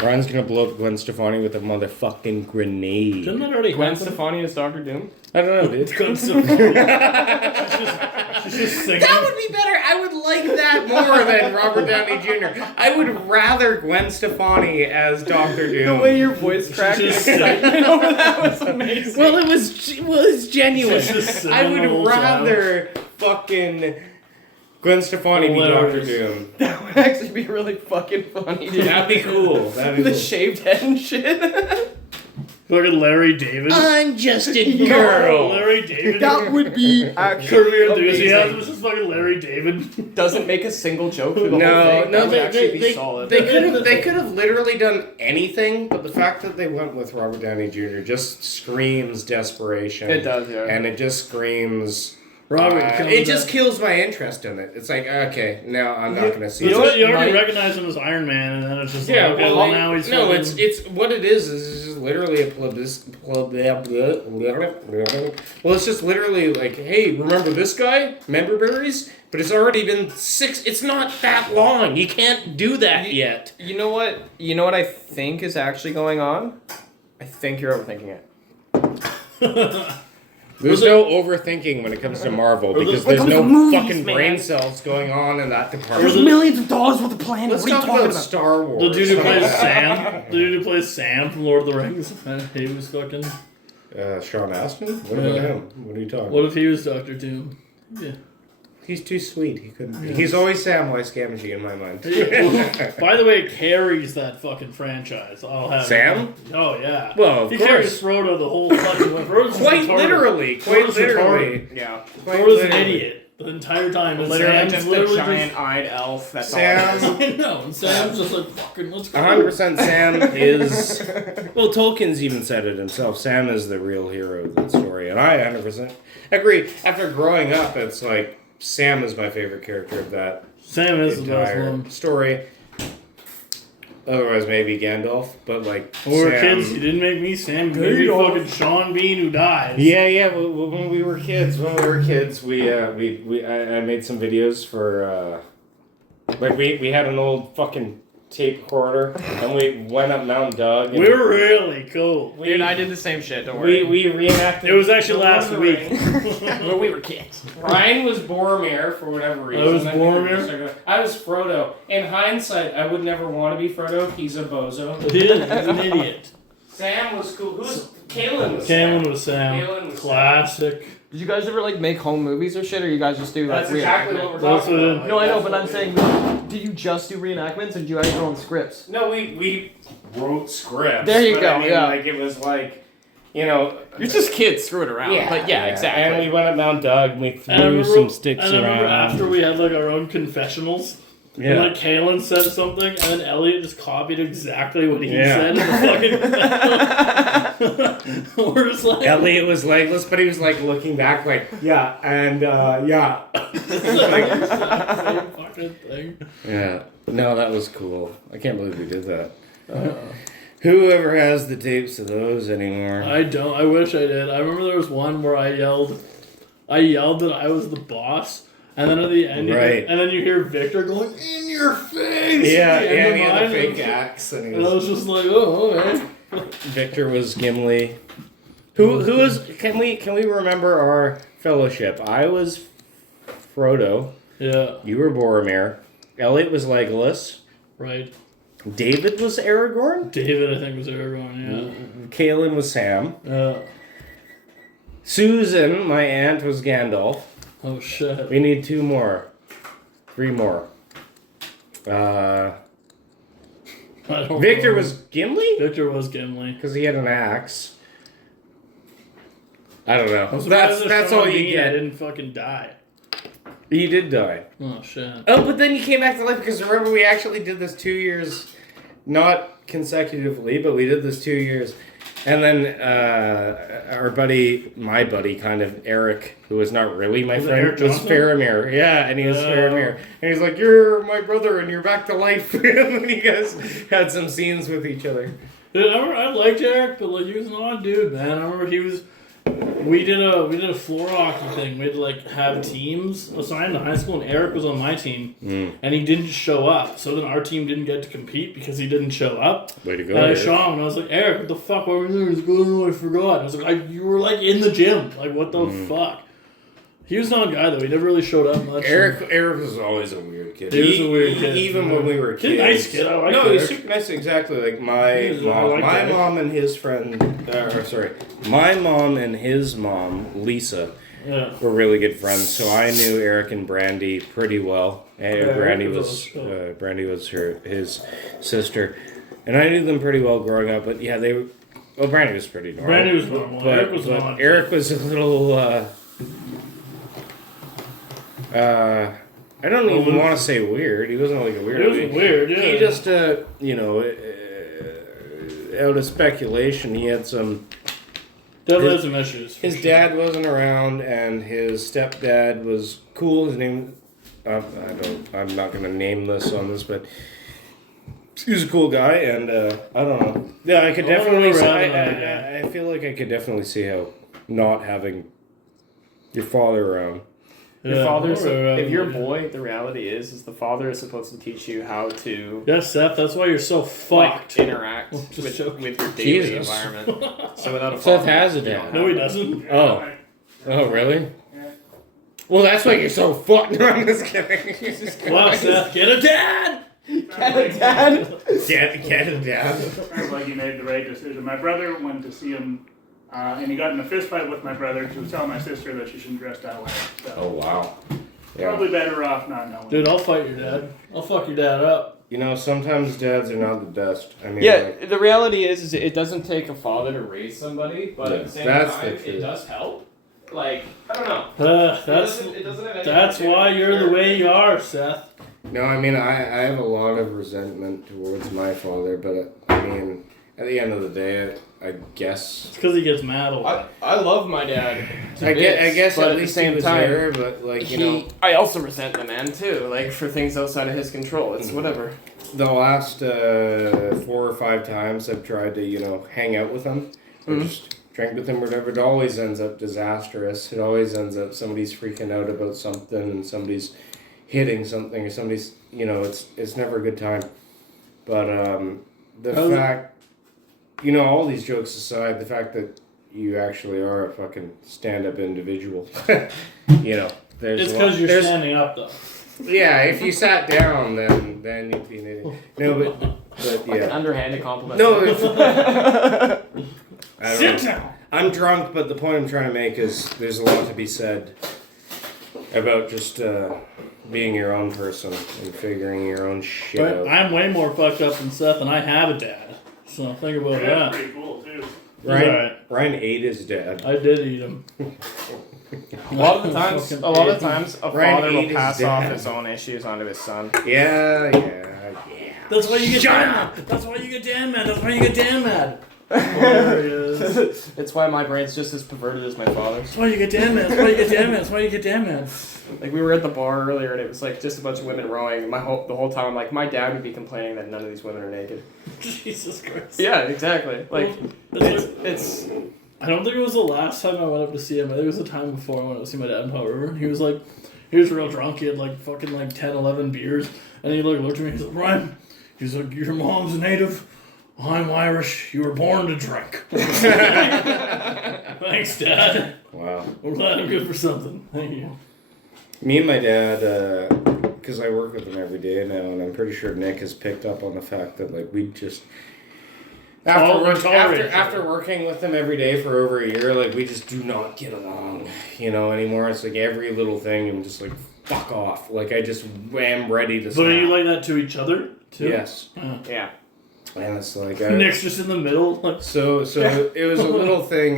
Ryan's gonna blow up Gwen Stefani with a motherfucking grenade. Didn't that already Gwen happen? Stefani is Doctor Doom? I don't know, dude. Gwen Stefani. she's just singing. That would be better. I would like that more than Robert Downey Jr. I would rather Gwen Stefani as Doctor Doom. The way your voice cracked in just excitement over that was amazing. Well, it was genuine. She's just singing I the whole would rather fucking Gwen Stefani be Doctor Hilarious. Doom. That would actually be really fucking funny, dude. That'd be cool. That'd be The cool. shaved head and shit. Fucking Larry David. I'm just a Yo. girl. Larry David. That would be Curb actually Your Enthusiasm amazing. was just fucking Larry David. Doesn't make a single joke through the No, whole thing. no, That would actually be solid. they could have literally done anything, but the fact that they went with Robert Downey Jr. just screams desperation. It does, yeah. And it just screams. Robert, It just kills my interest in it. It's like, okay, no, I'm not gonna see You it. know what? You already Mike- recognize him as Iron Man, and then it's just Yeah, like, okay, well, now he's no, fucking- it's what it is just literally well, it's just literally like, hey, remember this guy? Member berries? But it's already been 6. It's not that long. You can't do that yet. You know what? You know what I think is actually going on? I think you're overthinking it. There's no overthinking when it comes to Marvel because there's no fucking brain cells going on in that department. millions of dollars worth of planning. Let's talk about Star Wars. The dude who plays Sam. The dude who plays Sam from Lord of the Rings. He was fucking. Sean Astin? What about him? What are you talking What if he was Doctor Doom? Yeah. He's too sweet. He couldn't. He's always Samwise Gamgee in my mind. By the way, carries that fucking franchise. I'll have Sam? it. Oh yeah. Well, of he course. carries Frodo the whole fucking way. Frodo's Quite retarded. literally. Quite Frodo's literally. Yeah. Quite Frodo's an literally. idiot the entire time. And Literally Sam's just a literally giant-eyed elf. That's Sam. all it is. I know. And Sam's just like fucking. Let's go. 100% Sam is. Well, Tolkien's even said it himself. Sam is the real hero of the story, and I 100% agree. After growing up, it's like Sam is my favorite character of that Sam is the best entire one. story. Otherwise, maybe Gandalf, but like When we were Sam- kids, you didn't make me Sam. You made me fucking Sean Bean who dies. Yeah. When we were kids, I made some videos for like we had an old fucking tape recorder and we went up Mount Doug. And We were really cool. Dude, I did the same shit. Don't worry. we reenacted. It was actually The Lord last of the week. Rings. when we were kids. Ryan was Boromir for whatever reason. I was think Boromir? I was Frodo. In hindsight, I would never want to be Frodo. He's a bozo. He is. He's an idiot. Sam was cool. Who was Kalen? Was Cameron Sam. was Sam. Kalen was Classic. Did you guys ever like make home movies or shit, or you guys just do like That's exactly reenactment? what we're That's talking what about. it- No, I know, but I'm saying, did you just do reenactments, or did you have your own scripts? No, we wrote scripts. There you but go, I mean, yeah. Like it was like, you know. You're just kids screwing around. But yeah, exactly. And we went up Mount Doug and we And I threw remember, some sticks and I remember around. after we had like our own confessionals. And Yeah. like Kalen said something, and then Elliot just copied exactly what he Yeah. said. In the fucking we're just like Elliot was legless, but he was like looking back, like yeah, and yeah. same fucking thing. Yeah. No, that was cool. I can't believe we did that. Whoever has the tapes of those anymore? I don't. I wish I did. I remember there was one where I yelled that I was the boss, and then at the end, Right. and then you hear Victor going in your face. Yeah, at the end of he had mine, a fake and axe, and he I was just like, oh, okay. Victor was Gimli. Who was? Can we remember our fellowship? I was Frodo. Yeah. You were Boromir. Elliot was Legolas. Right. David was Aragorn. David, I think, was Aragorn. Kalen was Sam. Yeah. Susan, my aunt, was Gandalf. Oh shit. We need 2 more. 3 more. I don't Victor remember. was Gimli? Victor was Gimli. Because he had an axe. I don't know. I'm surprised That's Sean all you Bean get. didn't fucking die. He did die. Oh shit. Oh, but then he came back to life because remember we actually did this 2 years, not consecutively, but we did this 2 years. And then my buddy, kind of, Eric, who was not really my Was it friend, Eric was Johnson? Faramir. Yeah, and he was Faramir. And he's like, you're my brother and you're back to life. And you guys had some scenes with each other. Dude, I liked Eric, but like he was an odd dude, man. I remember he was. We did a floor hockey thing. We had to like have teams assigned to high school, and Eric was on my team, and he didn't show up. So then our team didn't get to compete because he didn't show up. Way to go, And I Eric. saw him, and I was like, Eric, what the fuck? What were you doing? He's like, oh, no, I forgot. I was like, you were like in the gym. Like, what the fuck? He was not a guy though. He never really showed up much. Eric was always a weird kid. He was a weird kid. Even when we were He's a kids. nice kid. I like No, Eric. he's super nice. Exactly like my He is, I mom. like My Eric. mom and his friend. My mom and his mom, Lisa, Yeah. were really good friends. So I knew Eric and Brandy pretty well. And Brandy Eric was was- Brandy was his sister, and I knew them pretty well growing up. But yeah, they were. Well, Brandy was pretty normal. Brandy was normal. But, Eric was not. Eric was a little. I don't even want to say weird. He wasn't like a weird. It was weird, yeah. He just, out of speculation, he had some. Definitely had some issues. for His sure. dad wasn't around, and his stepdad was cool. His name, I'm not gonna name this on this, but he was a cool guy, and I don't know. Yeah, I could I wanna definitely. go See, around on that, I feel like I could definitely see how not having your father around. Your Yeah, father's, or, if you're a boy, the reality is the father is supposed to teach you how to Yeah, Seth, that's why you're so fucked. interact Just with joking. your daily Jesus. environment. So without a Seth father, has a you dad. don't No, have he that. doesn't. Oh. Oh, really? Well, that's why you're so fucked. No, I'm just kidding. Wow, Seth, get a dad! Get a dad? Get a dad. Sounds like you made the right decision. My brother went to see him, and he got in a fist fight with my brother to tell my sister that she shouldn't dress that way. So Oh, wow. Yeah. probably better off not knowing. Dude, I'll fight your dad. I'll fuck your dad up. You know, sometimes dads are not the best. I mean, Yeah, like, the reality is it doesn't take a father to raise somebody, but at the same that's time, the truth. it does help. Like, I don't know. That's It doesn't have anything that's to do why with you're the your- way you are, Seth. no, I mean, I have a lot of resentment towards my father, but I mean, at the end of the day, I guess. It's because he gets mad a lot. I love my dad. to I bits, guess but at least he was there, but like, you know, I also resent the man too, like for things outside of his control. It's whatever. the last 4 or 5 times I've tried to, you know, hang out with him, or just drink with him or whatever, it always ends up disastrous. It always ends up somebody's freaking out about something and somebody's hitting something or somebody's, you know, it's never a good time. But the fact, you know, all these jokes aside, the fact that you actually are a fucking stand-up individual, you know, there's It's a lot- because you're there's- standing up, though. Yeah, if you sat down, then you'd be an idiot. No, but Like an yeah. underhanded compliment. No, it's, I don't Sit know. down! I'm drunk, but the point I'm trying to make is there's a lot to be said about just being your own person and figuring your own shit But out. I'm way more fucked up than Seth, and I have a dad. So think about That's that. pretty cool too. Right? Alright. Ryan ate his dad. I did eat him. A lot of the times, a Ryan father ate will his pass dad. off his own issues onto his son. Yeah. That's why you get Shut Dan up! mad. That's why you get Dan mad. That's why you get Dan mad. There he is. It's why my brain's just as perverted as my father's. That's why you get Dan mad. That's why you get Dan mad. That's why you get Dan mad. Like, we were at the bar earlier, and it was like just a bunch of women rowing. The whole time, I'm like, my dad would be complaining that none of these women are naked. Jesus Christ. Yeah, exactly. Like, That's it's I don't think it was the last time I went up to see him. I think it was the time before I went up to see my dad in Powell River. He was real drunk. He had like fucking like 10, 11 beers. And he like looked at me and he's like, Ryan, he's like, your mom's a native. I'm Irish. You were born to drink. Thanks, Dad. Wow. I'm glad I'm good for something. Thank you. Me and my dad, because I work with him every day now, and I'm pretty sure Nick has picked up on the fact that like we just after working with him every day for over a year, like we just do not get along, anymore. It's like every little thing, I'm just like fuck off. Like I just am ready to. But are you like that to each other too? Yes. yeah. And it's like Nick's just in the middle. Like, so it was a little thing.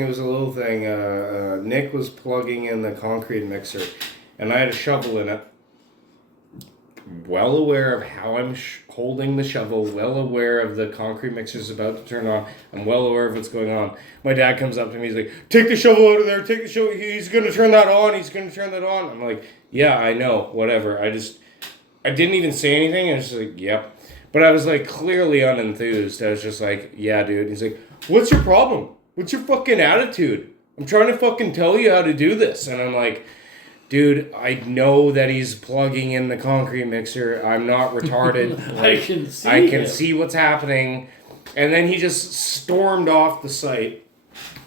Nick was plugging in the concrete mixer, and I had a shovel in it. Well aware of how I'm holding the shovel, well aware of the concrete mixer's about to turn on. I'm well aware of what's going on. My dad comes up to me, he's like, take the shovel out of there, take the shovel, he's going to turn that on, I'm like, yeah, I know, whatever. I didn't even say anything, I was just like, yep. But I was like clearly unenthused. I was just like, yeah, dude. He's like, what's your problem? What's your fucking attitude? I'm trying to fucking tell you how to do this. And I'm like, dude, I know that he's plugging in the concrete mixer. I'm not retarded. I can see what's happening. And then he just stormed off the site.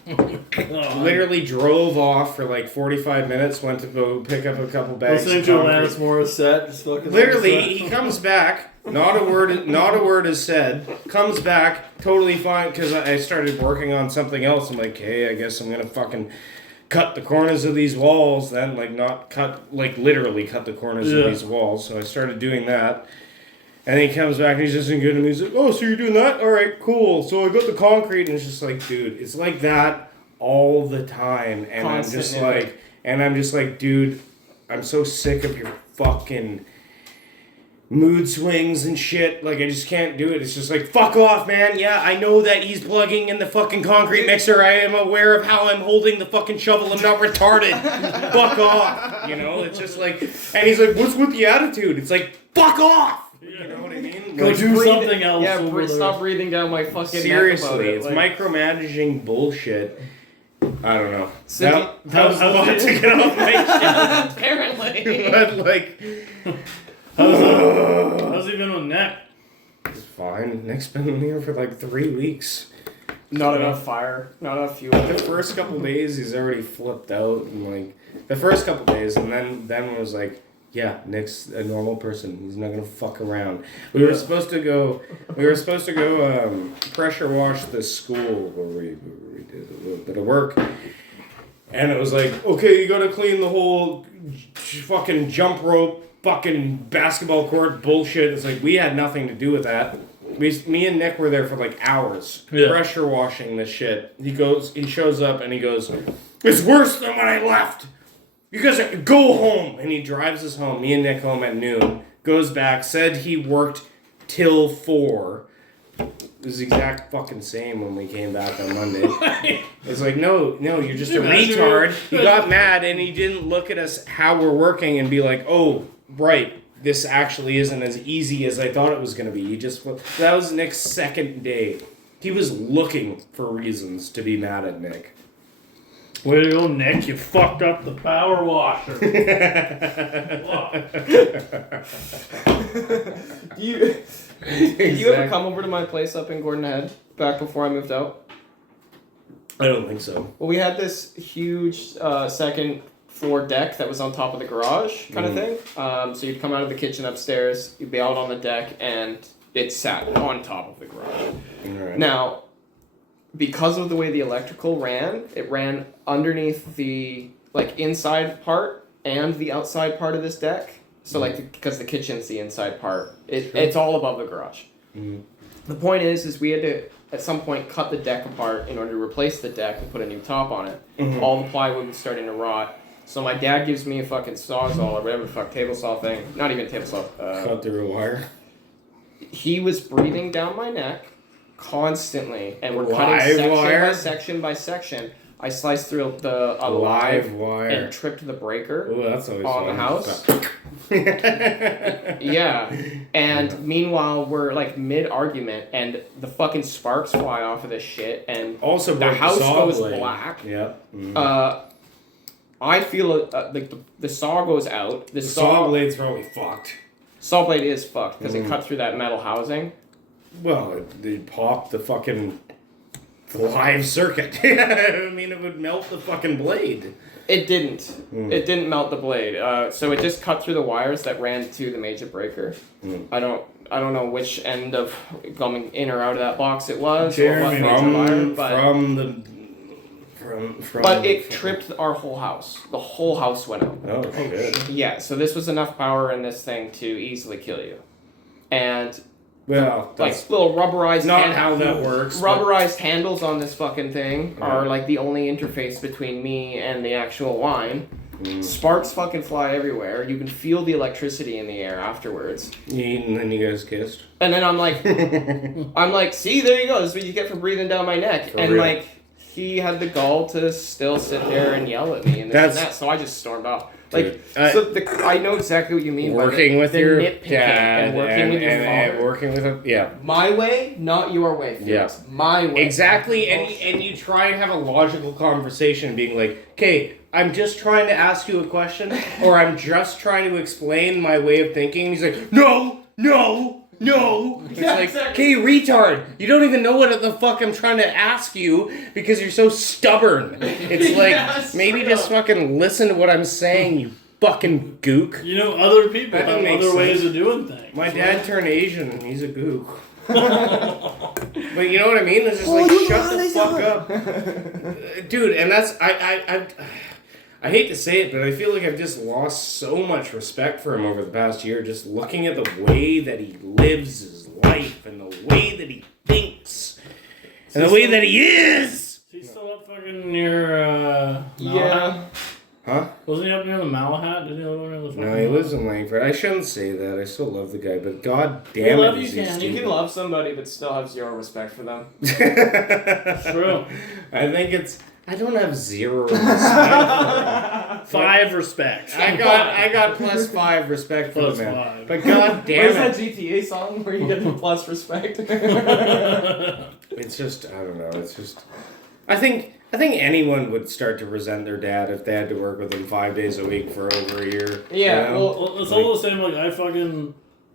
Literally drove off for like 45 minutes. Went to go pick up a couple bags. Listening to Alanis Morissette. Just fucking literally, he comes back. Not a word is said. Comes back totally fine because I started working on something else. I'm like, hey, I guess I'm gonna fucking cut the corners of these walls. Then literally cut the corners of these walls. So I started doing that. And then he comes back and he's just in good and he's like, oh, so you're doing that? All right, cool. So I got the concrete and it's just like, dude, it's like that all the time. And I'm just like, dude, I'm so sick of your fucking mood swings and shit. Like, I just can't do it. It's just like, fuck off, man. Yeah, I know that he's plugging in the fucking concrete mixer. I am aware of how I'm holding the fucking shovel. I'm not retarded. Fuck off. It's just like, and he's like, what's with the attitude? It's like, fuck off. You know what I mean? Go do something else. Yeah, stop breathing down my fucking seriously, neck about it. it's micromanaging bullshit. I don't know. So that was a lot to get off my chest. Apparently. But like, how's he been with Nick? it's fine. Nick's been here for like 3 weeks. Not enough fire. Not enough fuel. The first couple days, he's already flipped out, and like the first couple days, and then was like, yeah, Nick's a normal person. He's not gonna fuck around. We were supposed to go pressure wash the school where we did a little bit of work, and it was like, okay, you gotta clean the whole fucking jump rope, fucking basketball court bullshit. It's like we had nothing to do with that. Me and Nick were there for like hours, pressure washing this shit. He shows up and he goes, it's worse than when I left. You guys go home. And he drives us home. Me and Nick home at noon. Goes back. Said he worked till 4. It was the exact fucking same when we came back on Monday. It's like, no, you're just a retard. He got mad and he didn't look at us how we're working and be like, oh, right, this actually isn't as easy as I thought it was going to be. That was Nick's second day. He was looking for reasons to be mad at Nick. Way to go, Nick. You fucked up the power washer. Did you ever come over to my place up in Gordon Head back before I moved out? I don't think so. Well, we had this huge second floor deck that was on top of the garage kind of thing. So you'd come out of the kitchen upstairs, you'd be out on the deck, and it sat on top of the garage. Right. Now, because of the way the electrical ran, it ran underneath the inside part and the outside part of this deck. So because the kitchen's the inside part, it's all above the garage. The point is we had to at some point cut the deck apart in order to replace the deck and put a new top on it. Mm-hmm. All the plywood was starting to rot. So my dad gives me a fucking sawzall or whatever the fuck table saw thing. Not even table saw. Cut through a wire. He was breathing down my neck constantly, and we're cutting section by section. I sliced through a live wire and tripped the breaker. Ooh, that's always on the house. Yeah, and meanwhile we're like mid-argument, and the fucking sparks fly off of this shit, and also the house goes black. Yeah. Mm-hmm. I feel like the saw goes out. The saw blade's probably fucked. Saw blade is fucked because it cut through that metal housing. Well, it popped the fucking live circuit. I mean, it would melt the fucking blade. It didn't. It didn't melt the blade. So it just cut through the wires that ran to the major breaker. I don't know which end of coming in or out of that box it was. Jeremy, but it tripped our whole house. The whole house went out. Oh shit. Yeah. So this was enough power in this thing to easily kill you, and. Well, like little rubberized. Not how that works. Rubberized handles on this fucking thing are like the only interface between me and the actual line. Sparks fucking fly everywhere. You can feel the electricity in the air afterwards. And then you guys kissed. And then I'm like, see, there you go. This is what you get for breathing down my neck. For and real. like, he had the gall to still sit there and yell at me and this and that. So I just stormed off. Like, I know exactly what you mean. Working with your nitpicking dad and working with your father. And working with him, yeah. My way, not your way, Felix. Yeah. My way. Exactly, and you try and have a logical conversation, being like, okay, I'm just trying to ask you a question, or I'm just trying to explain my way of thinking. He's like, no. It's yeah, like, exactly. okay, retard, you don't even know what the fuck I'm trying to ask you because you're so stubborn. It's like, maybe just fucking listen to what I'm saying, you fucking gook. You know, other people have other ways of doing things. My dad turned Asian and he's a gook. But you know what I mean? It's just like, shut the fuck up. Dude, and that's, I hate to say it, but I feel like I've just lost so much respect for him over the past year, just looking at the way that he lives his life and the way that he thinks and the way that he is. Is he still up fucking near, yeah. Huh? Wasn't he up near the Malahat? Did he live near the No, he lives in Langford. I shouldn't say that. I still love the guy, but god damn it, is he stupid. You can love somebody but still have zero respect for them. True. I think I don't have zero respect. 5 respect. I got plus 5 respect for Plus the man. 5. But god damn Where's it. that GTA song where you get the plus respect? It's just, I don't know, it's just, I think anyone would start to resent their dad if they had to work with him 5 days a week for over a year. Yeah, you know? Well, it's all the same, like,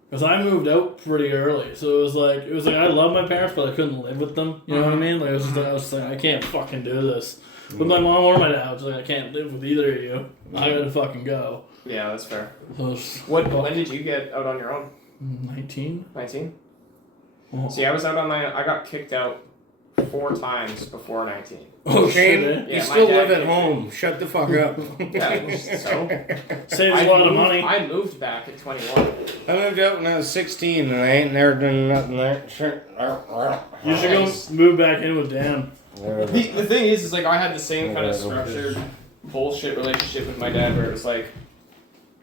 because I moved out pretty early, so it was like I love my parents, but I couldn't live with them. You know what I mean? Like I was like, I can't fucking do this with my mom or my dad. I was like, I can't live with either of you. I gotta fucking go. Yeah, that's fair. So When did you get out on your own? 19. 19? Oh. See, I got kicked out 4 times before 19. Oh, Shane, shit. Yeah, you my still dad live at did. home. Shut the fuck up. Yeah, so Saves a lot of money. I moved back at 21. I moved out when I was 16 and I ain't never done nothing there. You should go move back in with Dan. The thing is like I had the same kind of structured bullshit relationship with my dad where it was like,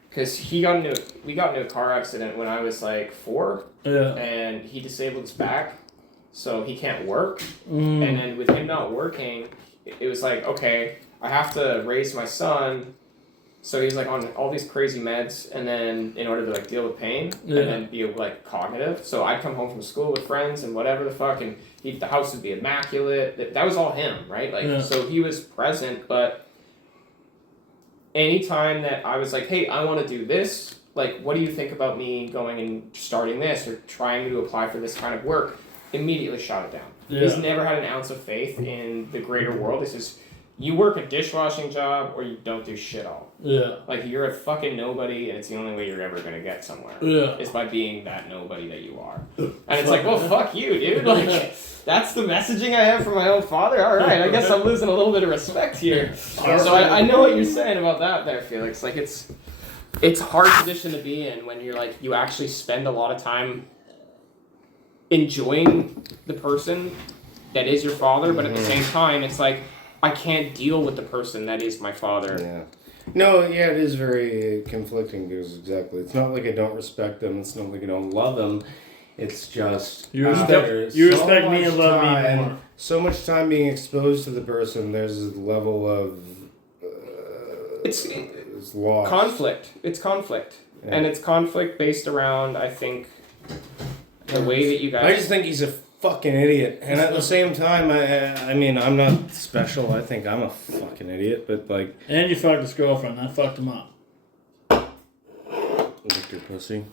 because we got into a car accident when I was like 4, Yeah. and he disabled his back, so he can't work. And then with him not working, it was like, okay, I have to raise my son. So he's like on all these crazy meds, and then in order to like deal with pain and then be like cognitive. So I'd come home from school with friends and whatever the fuck, and the house would be immaculate. That was all him, right? Like so he was present, but anytime that I was like, hey, I want to do this, like, what do you think about me going and starting this or trying to apply for this kind of work? Immediately shot it down. Yeah. He's never had an ounce of faith in the greater world. It's just, you work a dishwashing job or you don't do shit all. Yeah. Like, you're a fucking nobody, and it's the only way you're ever going to get somewhere. Yeah. Is by being that nobody that you are. And it's like, well, fuck you, dude. Like, that's the messaging I have from my own father? All right, I guess I'm losing a little bit of respect here. So I know what you're saying about that there, Felix. Like, it's a hard position to be in when you're like, you actually spend a lot of time enjoying the person that is your father, but at the same time, it's like, I can't deal with the person that is my father. Yeah. No, yeah, it is very conflicting because it's not like I don't respect them. It's not like I don't love them. It's just You respect so me and love me time- more. So much time being exposed to the person. There's a level of It's lost. conflict. It's conflict. Yeah. And it's conflict based around, I think, the way that you guys... I just think he's a fucking idiot, and at the same time, I mean, I'm not special. I think I'm a fucking idiot, but like, And you fucked his girlfriend. That fucked him up. Victor pussy.